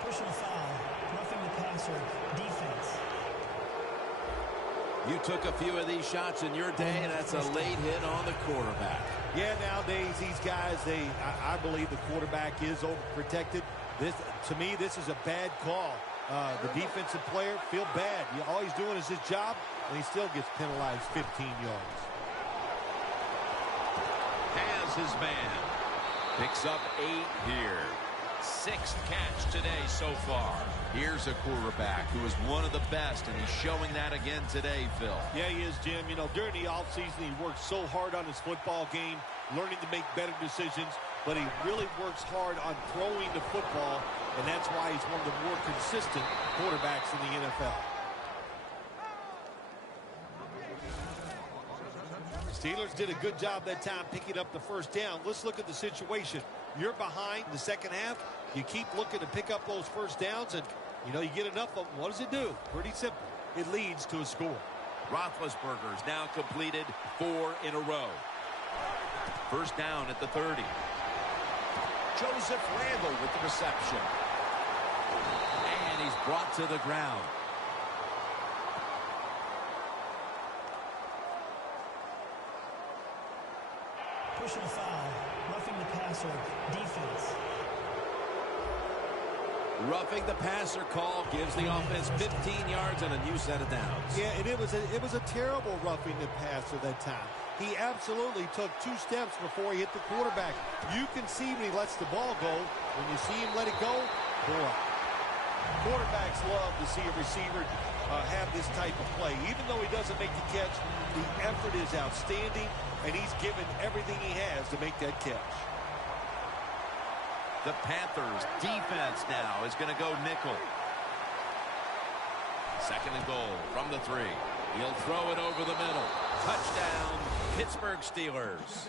Personal foul. Roughing the passer. Defense. You took a few of these shots in your day, and that's a late hit on the quarterback. Yeah, nowadays these guys, I believe the quarterback is overprotected. To me, this is a bad call. The defensive player feel bad. All he's doing is his job, and he still gets penalized 15 yards. Has his man. Picks up 8 here. 6th catch today so far. Here's a quarterback who is one of the best, and he's showing that again today, Phil. Yeah, he is, Jim. You know, during the offseason, he works so hard on his football game, learning to make better decisions, but he really works hard on throwing the football, and that's why he's one of the more consistent quarterbacks in the NFL. Steelers did a good job that time picking up the first down. Let's look at the situation. You're behind the second half. You keep looking to pick up those first downs, and, you know, you get enough of them. What does it do? Pretty simple. It leads to a score. Roethlisberger's now completed 4 in a row. First down at the 30. Joseph Randle with the reception. And he's brought to the ground. Personal foul. Roughing the passer. Defense. Roughing the passer call gives the offense 15 yards and a new set of downs. Yeah, and it was a terrible roughing the passer that time. He absolutely took 2 steps before he hit the quarterback. You can see when he lets the ball go. When you see him let it go, boy. Quarterbacks love to see a receiver have this type of play. Even though he doesn't make the catch, the effort is outstanding, and he's given everything he has to make that catch. The Panthers defense now is going to go nickel. 2nd and goal from the 3. He'll throw it over the middle. Touchdown, Pittsburgh Steelers.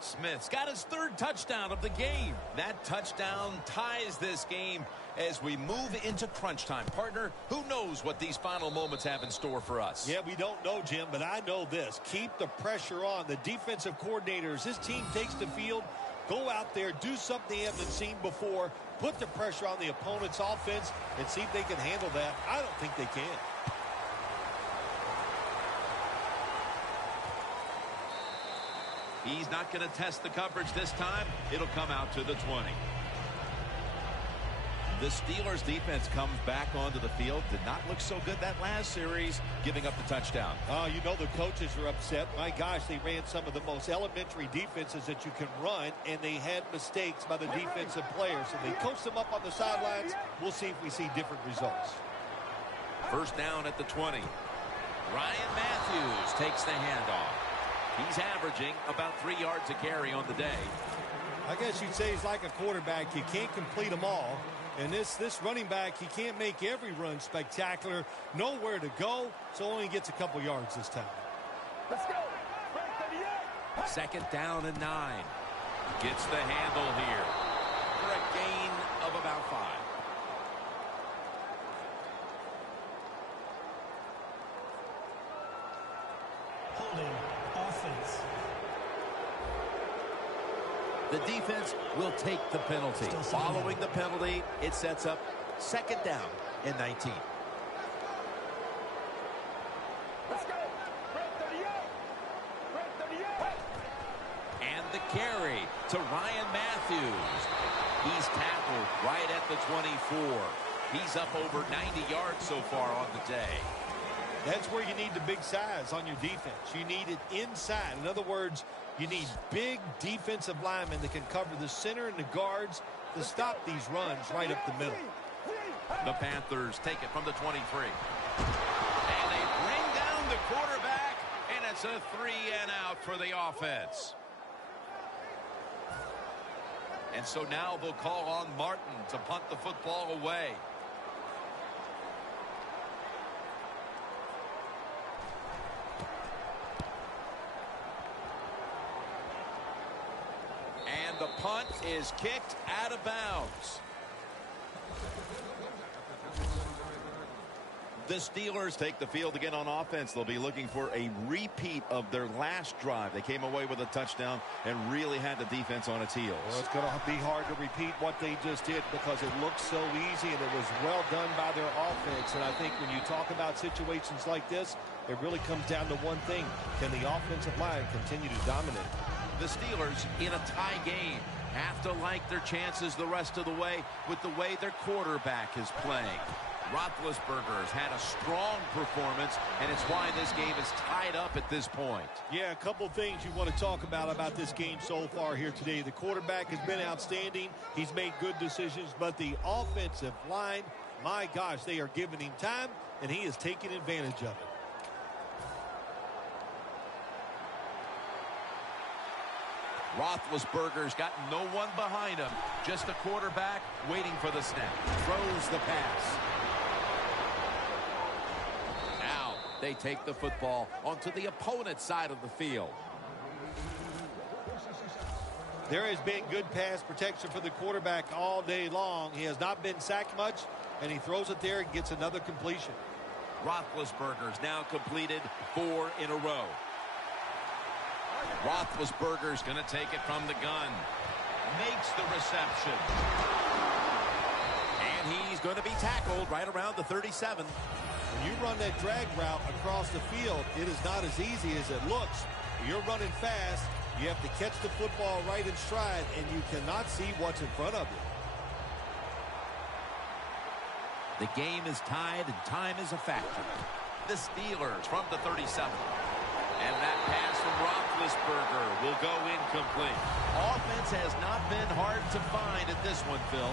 Smith's got his 3rd touchdown of the game. That touchdown ties this game as we move into crunch time. Partner, who knows what these final moments have in store for us? Yeah, we don't know, Jim, but I know this. Keep the pressure on. The defensive coordinators, this team takes the field. Go out there, do something they haven't seen before, put the pressure on the opponent's offense, and see if they can handle that. I don't think they can. He's not going to test the coverage this time. It'll come out to the 20. The Steelers defense comes back onto the field. Did not look so good that last series, giving up the touchdown. Oh, you know the coaches are upset. My gosh, they ran some of the most elementary defenses that you can run, and they had mistakes by the defensive players. And they coached them up on the sidelines. We'll see if we see different results. First down at the 20. Ryan Matthews takes the handoff. He's averaging about 3 yards a carry on the day. I guess you'd say he's like a quarterback. You can't complete them all. And this running back, he can't make every run spectacular. Nowhere to go, so only gets a couple yards this time. Let's go. 2nd down and 9. Gets the handle here for a gain of about 5. Holding. Offense. The defense will take the penalty. Following the penalty, it sets up second down and 19. Let's go. Red 38. Red 38. And the carry to Ryan Matthews. He's tackled right at the 24. He's up over 90 yards so far on the day. That's where you need the big size on your defense. You need it inside. In other words, you need big defensive linemen that can cover the center and the guards to stop these runs right up the middle. The Panthers take it from the 23. And they bring down the quarterback, and it's a 3-and-out for the offense. And so now they'll call on Martin to punt the football away. And the punt is kicked out of bounds. The Steelers take the field again on offense. They'll be looking for a repeat of their last drive. They came away with a touchdown and really had the defense on its heels. Well, it's going to be hard to repeat what they just did because it looked so easy and it was well done by their offense. And I think when you talk about situations like this, it really comes down to one thing. Can the offensive line continue to dominate? The Steelers, in a tie game, have to like their chances the rest of the way with the way their quarterback is playing. Roethlisberger's had a strong performance, and it's why this game is tied up at this point. Yeah, a couple things you want to talk about this game so far here today. The quarterback has been outstanding. He's made good decisions, but the offensive line, my gosh, they are giving him time, and he is taking advantage of it. Roethlisberger's got no one behind him, just a quarterback waiting for the snap. Throws the pass. Now they take the football onto the opponent's side of the field. There has been good pass protection for the quarterback all day long. He has not been sacked much, and he throws it there and gets another completion. Roethlisberger's now completed 4 in a row. Roethlisberger's going to take it from the gun. Makes the reception. And he's going to be tackled right around the 37. When you run that drag route across the field, it is not as easy as it looks. You're running fast. You have to catch the football right in stride, and you cannot see what's in front of you. The game is tied, and time is a factor. The Steelers from the 37. And that pass from Roethlisberger will go incomplete. Offense has not been hard to find at this one, Phil.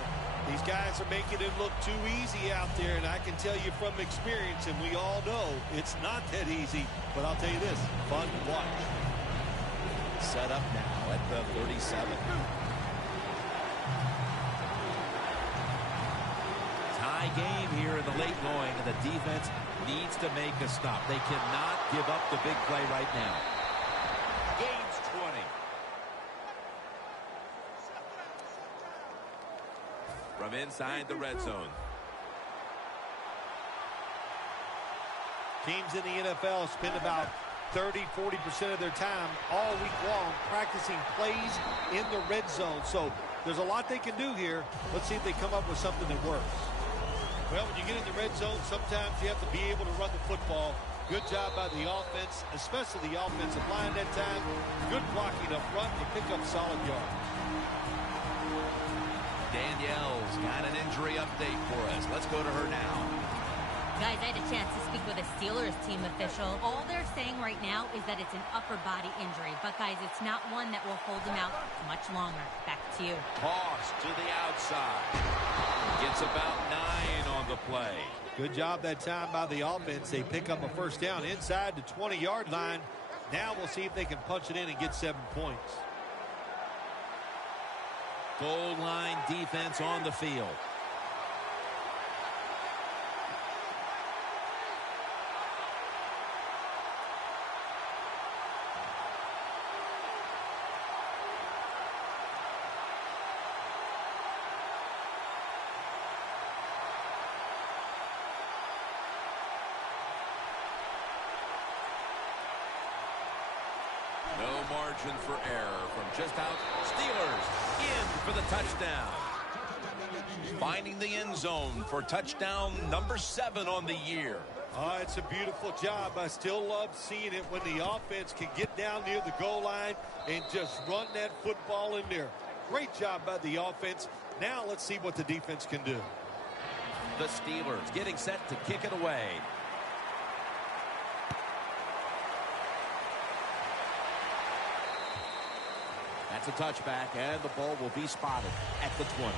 These guys are making it look too easy out there, and I can tell you from experience, and we all know it's not that easy, but I'll tell you this, fun to watch. Set up now at the 37. Tie game here in the late going, and the defense needs to make a stop. They cannot give up the big play right now. Gains 20. From inside the red zone. Teams in the NFL spend about 30-40% of their time all week long practicing plays in the red zone. So there's a lot they can do here. Let's see if they come up with something that works. Well, when you get in the red zone, sometimes you have to be able to run the football. Good job by the offense, especially the offensive line that time. Good blocking up front to pick up solid yards. Danielle's got an injury update for us. Let's go to her now. Guys, I had a chance to speak with a Steelers team official. All they're saying right now is that it's an upper body injury. But, guys, it's not one that will hold him out much longer. Back to you. Toss to the outside. Gets about 9 on the play. Good job that time by the offense. They pick up a first down inside the 20-yard line. Now we'll see if they can punch it in and get 7 points. Goal line defense on the field. No margin for error from just out. Steelers in for the touchdown. Finding the end zone for touchdown number 7 on the year. It's a beautiful job. I still love seeing it when the offense can get down near the goal line and just run that football in there. Great job by the offense. Now let's see what the defense can do. The Steelers getting set to kick it away. That's a touchback, and the ball will be spotted at the 20.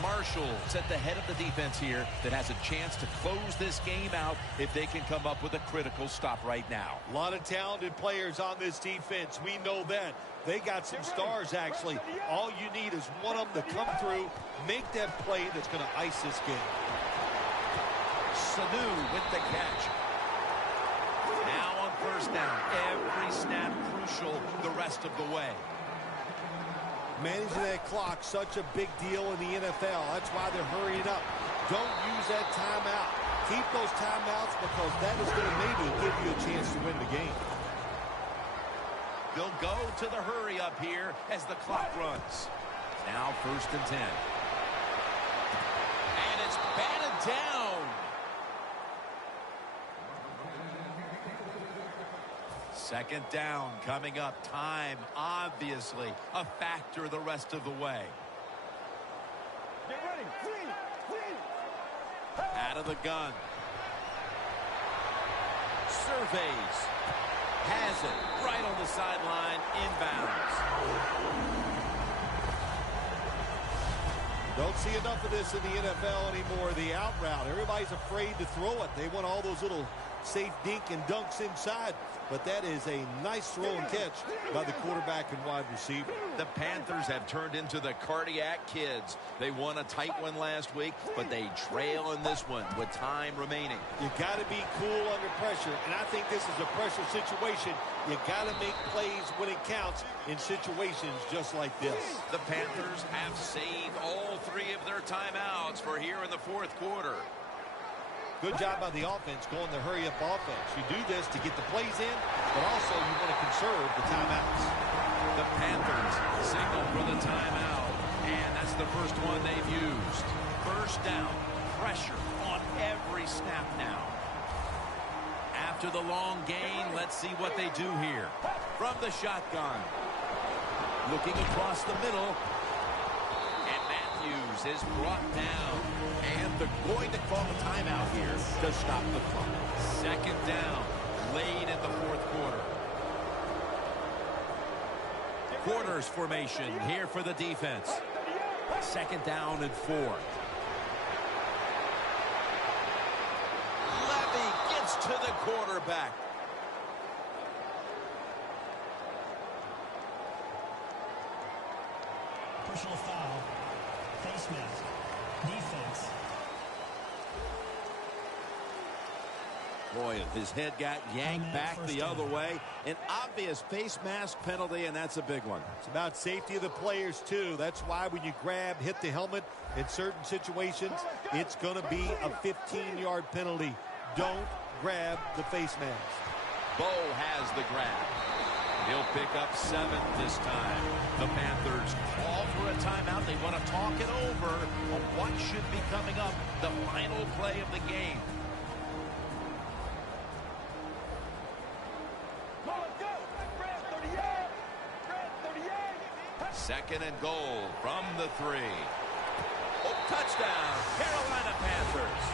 Marshall's at the head of the defense here that has a chance to close this game out if they can come up with a critical stop right now. A lot of talented players on this defense. We know that. They got some stars, actually. All you need is one of them to come through, make that play that's going to ice this game. Sanu with the catch. Now on first down. Every snap crucial the rest of the way. Managing that clock, such a big deal in the NFL. That's why they're hurrying up. Don't use that timeout. Keep those timeouts because that is going to maybe give you a chance to win the game. They'll go to the hurry up here as the clock runs. Now first and 10. And it's batted down. Second down coming up. Time, obviously, a factor the rest of the way. Get ready. Clean. Out of the gun. Surveys. Has it right on the sideline, inbounds. Don't see enough of this in the NFL anymore. The out route. Everybody's afraid to throw it. They want all those little safe dink and dunks inside. But that is a nice throw and catch by the quarterback and wide receiver. The Panthers have turned into the cardiac kids. They won a tight one last week, but they trail in this one with time remaining. You got to be cool under pressure, and I think this is a pressure situation. You got to make plays when it counts in situations just like this. The Panthers have saved all 3 of their timeouts for here in the fourth quarter. Good job by the offense going the hurry-up offense. You do this to get the plays in, but also you want to conserve the timeouts. The Panthers signal for the timeout, and that's the first one they've used. First down, pressure on every snap now. After the long gain, let's see what they do here. From the shotgun, looking across the middle, and Matthews is brought down. And they're going to call a timeout here to stop the clock. Second down, late in the fourth quarter. Quarters formation here for the defense. Second down and 4. Levy gets to the quarterback. Personal foul. Face mask. Defense. Boy, his head got yanked back the other way. An obvious face mask penalty, and that's a big one. It's about safety of the players, too. That's why when you grab, hit the helmet in certain situations, it's going to be a 15-yard penalty. Don't grab the face mask. Bo has the grab. He'll pick up 7 this time. The Panthers call for a timeout. They want to talk it over on what should be coming up, the final play of the game. Second and goal from the 3. Oh, touchdown, Carolina Panthers.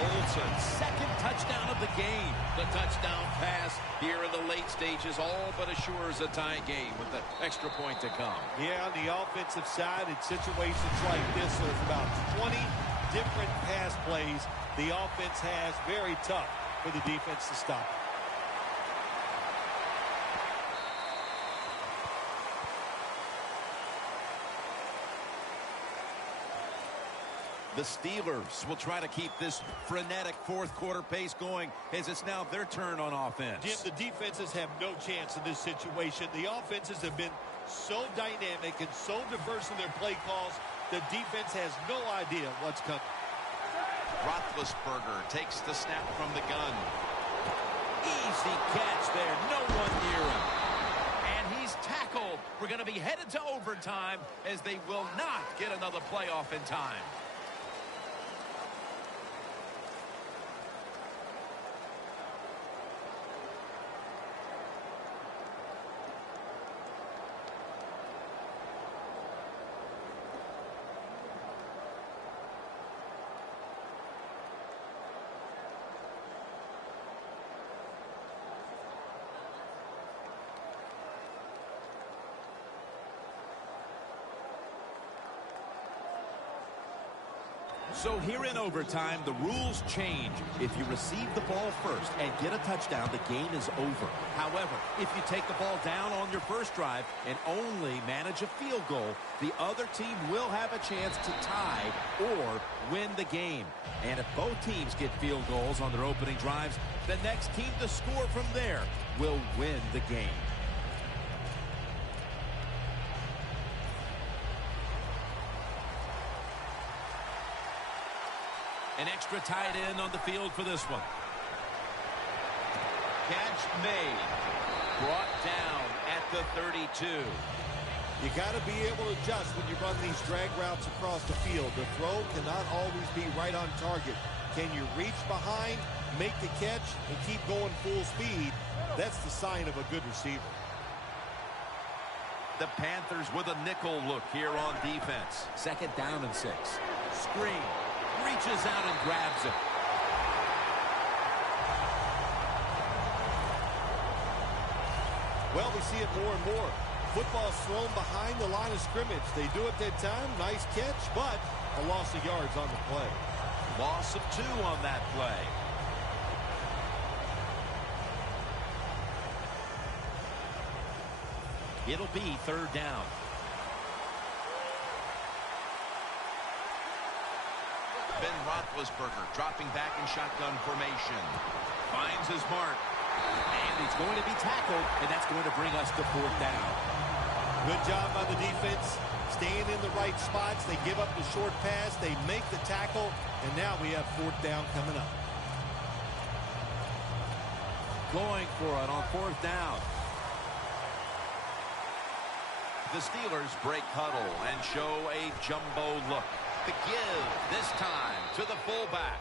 Olsen, second touchdown of the game. The touchdown pass here in the late stages all but assures a tie game with the extra point to come. Yeah, on the offensive side, in situations like this, there's about 20 different pass plays the offense has. Very tough for the defense to stop. The Steelers will try to keep this frenetic fourth quarter pace going as it's now their turn on offense. Jim, the defenses have no chance in this situation. The offenses have been so dynamic and so diverse in their play calls, the defense has no idea what's coming. Roethlisberger takes the snap from the gun. Easy catch there. No one near him. And he's tackled. We're going to be headed to overtime as they will not get another playoff in time. So here in overtime, the rules change. If you receive the ball first and get a touchdown, the game is over. However, if you take the ball down on your first drive and only manage a field goal, the other team will have a chance to tie or win the game. And if both teams get field goals on their opening drives, the next team to score from there will win the game. An extra tight end on the field for this one. Catch made. Brought down at the 32. You got to be able to adjust when you run these drag routes across the field. The throw cannot always be right on target. Can you reach behind, make the catch, and keep going full speed? That's the sign of a good receiver. The Panthers with a nickel look here on defense. 2nd down and 6. Screen. Reaches out and grabs it. Well, we see it more and more. Football's thrown behind the line of scrimmage. They do it that time. Nice catch, but a loss of yards on the play. Loss of 2 on that play. It'll be 3rd down. Ben Roethlisberger dropping back in shotgun formation. Finds his mark. And he's going to be tackled, and that's going to bring us to 4th down. Good job by the defense. Staying in the right spots. They give up the short pass. They make the tackle. And now we have 4th down coming up. Going for it on 4th down. The Steelers break huddle and show a jumbo look. The give this time to the fullback.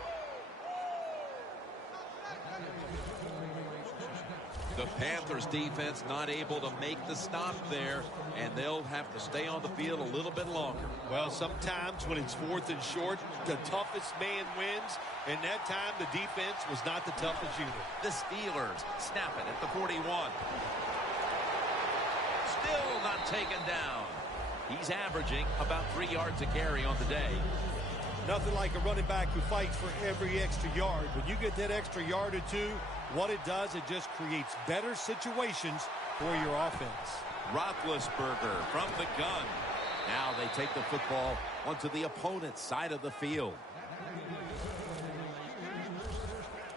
The Panthers defense not able to make the stop there, and they'll have to stay on the field a little bit longer. Well, sometimes when it's 4th and short, the toughest man wins. And that time, the defense was not the toughest unit. The Steelers snap it at the 41. Still not taken down. He's averaging about 3 yards a carry on the day. Nothing like a running back who fights for every extra yard. When you get that extra yard or 2, what it does, it just creates better situations for your offense. Roethlisberger from the gun. Now they take the football onto the opponent's side of the field.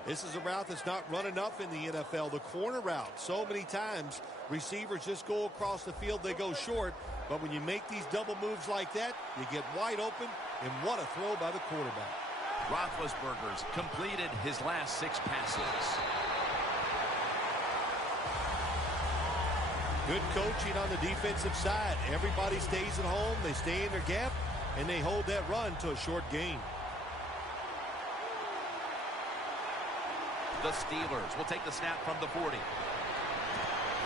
This is a route that's not run enough in the NFL, the corner route. So many times, receivers just go across the field, they go short. But when you make these double moves like that, you get wide open, and what a throw by the quarterback. Roethlisberger's completed his last 6 passes. Good coaching on the defensive side. Everybody stays at home, they stay in their gap, and they hold that run to a short gain. The Steelers will take the snap from the 40.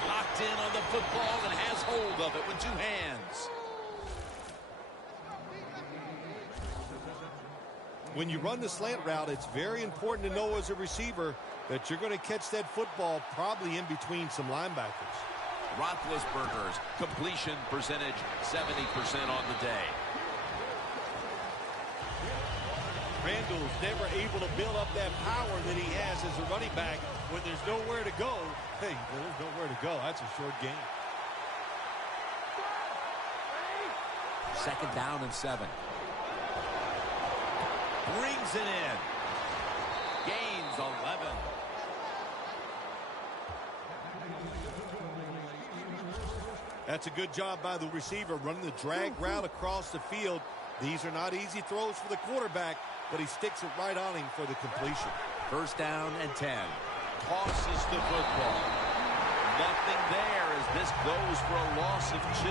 Locked in on the football and has hold of it with 2 hands. When you run the slant route, it's very important to know as a receiver that you're going to catch that football probably in between some linebackers. Roethlisberger's completion percentage 70% on the day. Randall's never able to build up that power that he has as a running back. When there's nowhere to go, hey, there's nowhere to go. That's a short game. 2nd down and 7. Brings it in. Gains 11. That's a good job by the receiver running the drag route across the field. These are not easy throws for the quarterback, but he sticks it right on him for the completion. 1st down and 10. tosses the football. Nothing there as this goes for a loss of 2.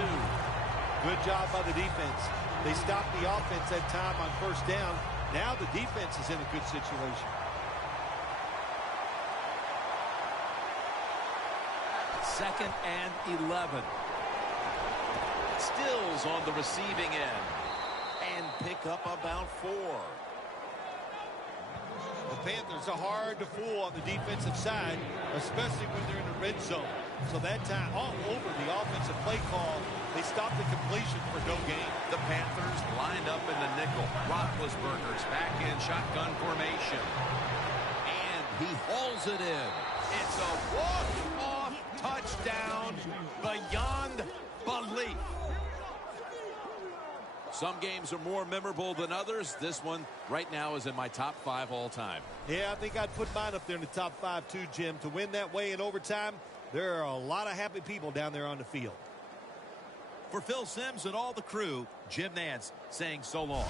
Good job by the defense. They stopped the offense that time on first down. Now the defense is in a good situation. Second and 11. Stills on the receiving end. And pick up about 4. The Panthers are hard to fool on the defensive side, especially when they're in the red zone. So that time, all over the offensive play call, they stopped the completion for no gain. The Panthers lined up in the nickel. Roethlisberger's back in shotgun formation. And he hauls it in. It's a walk-off touchdown beyond belief. Some games are more memorable than others. This one right now is in my top 5 all time. Yeah, I think I'd put mine up there in the top 5 too, Jim. To win that way in overtime, there are a lot of happy people down there on the field. For Phil Simms and all the crew, Jim Nantz saying so long.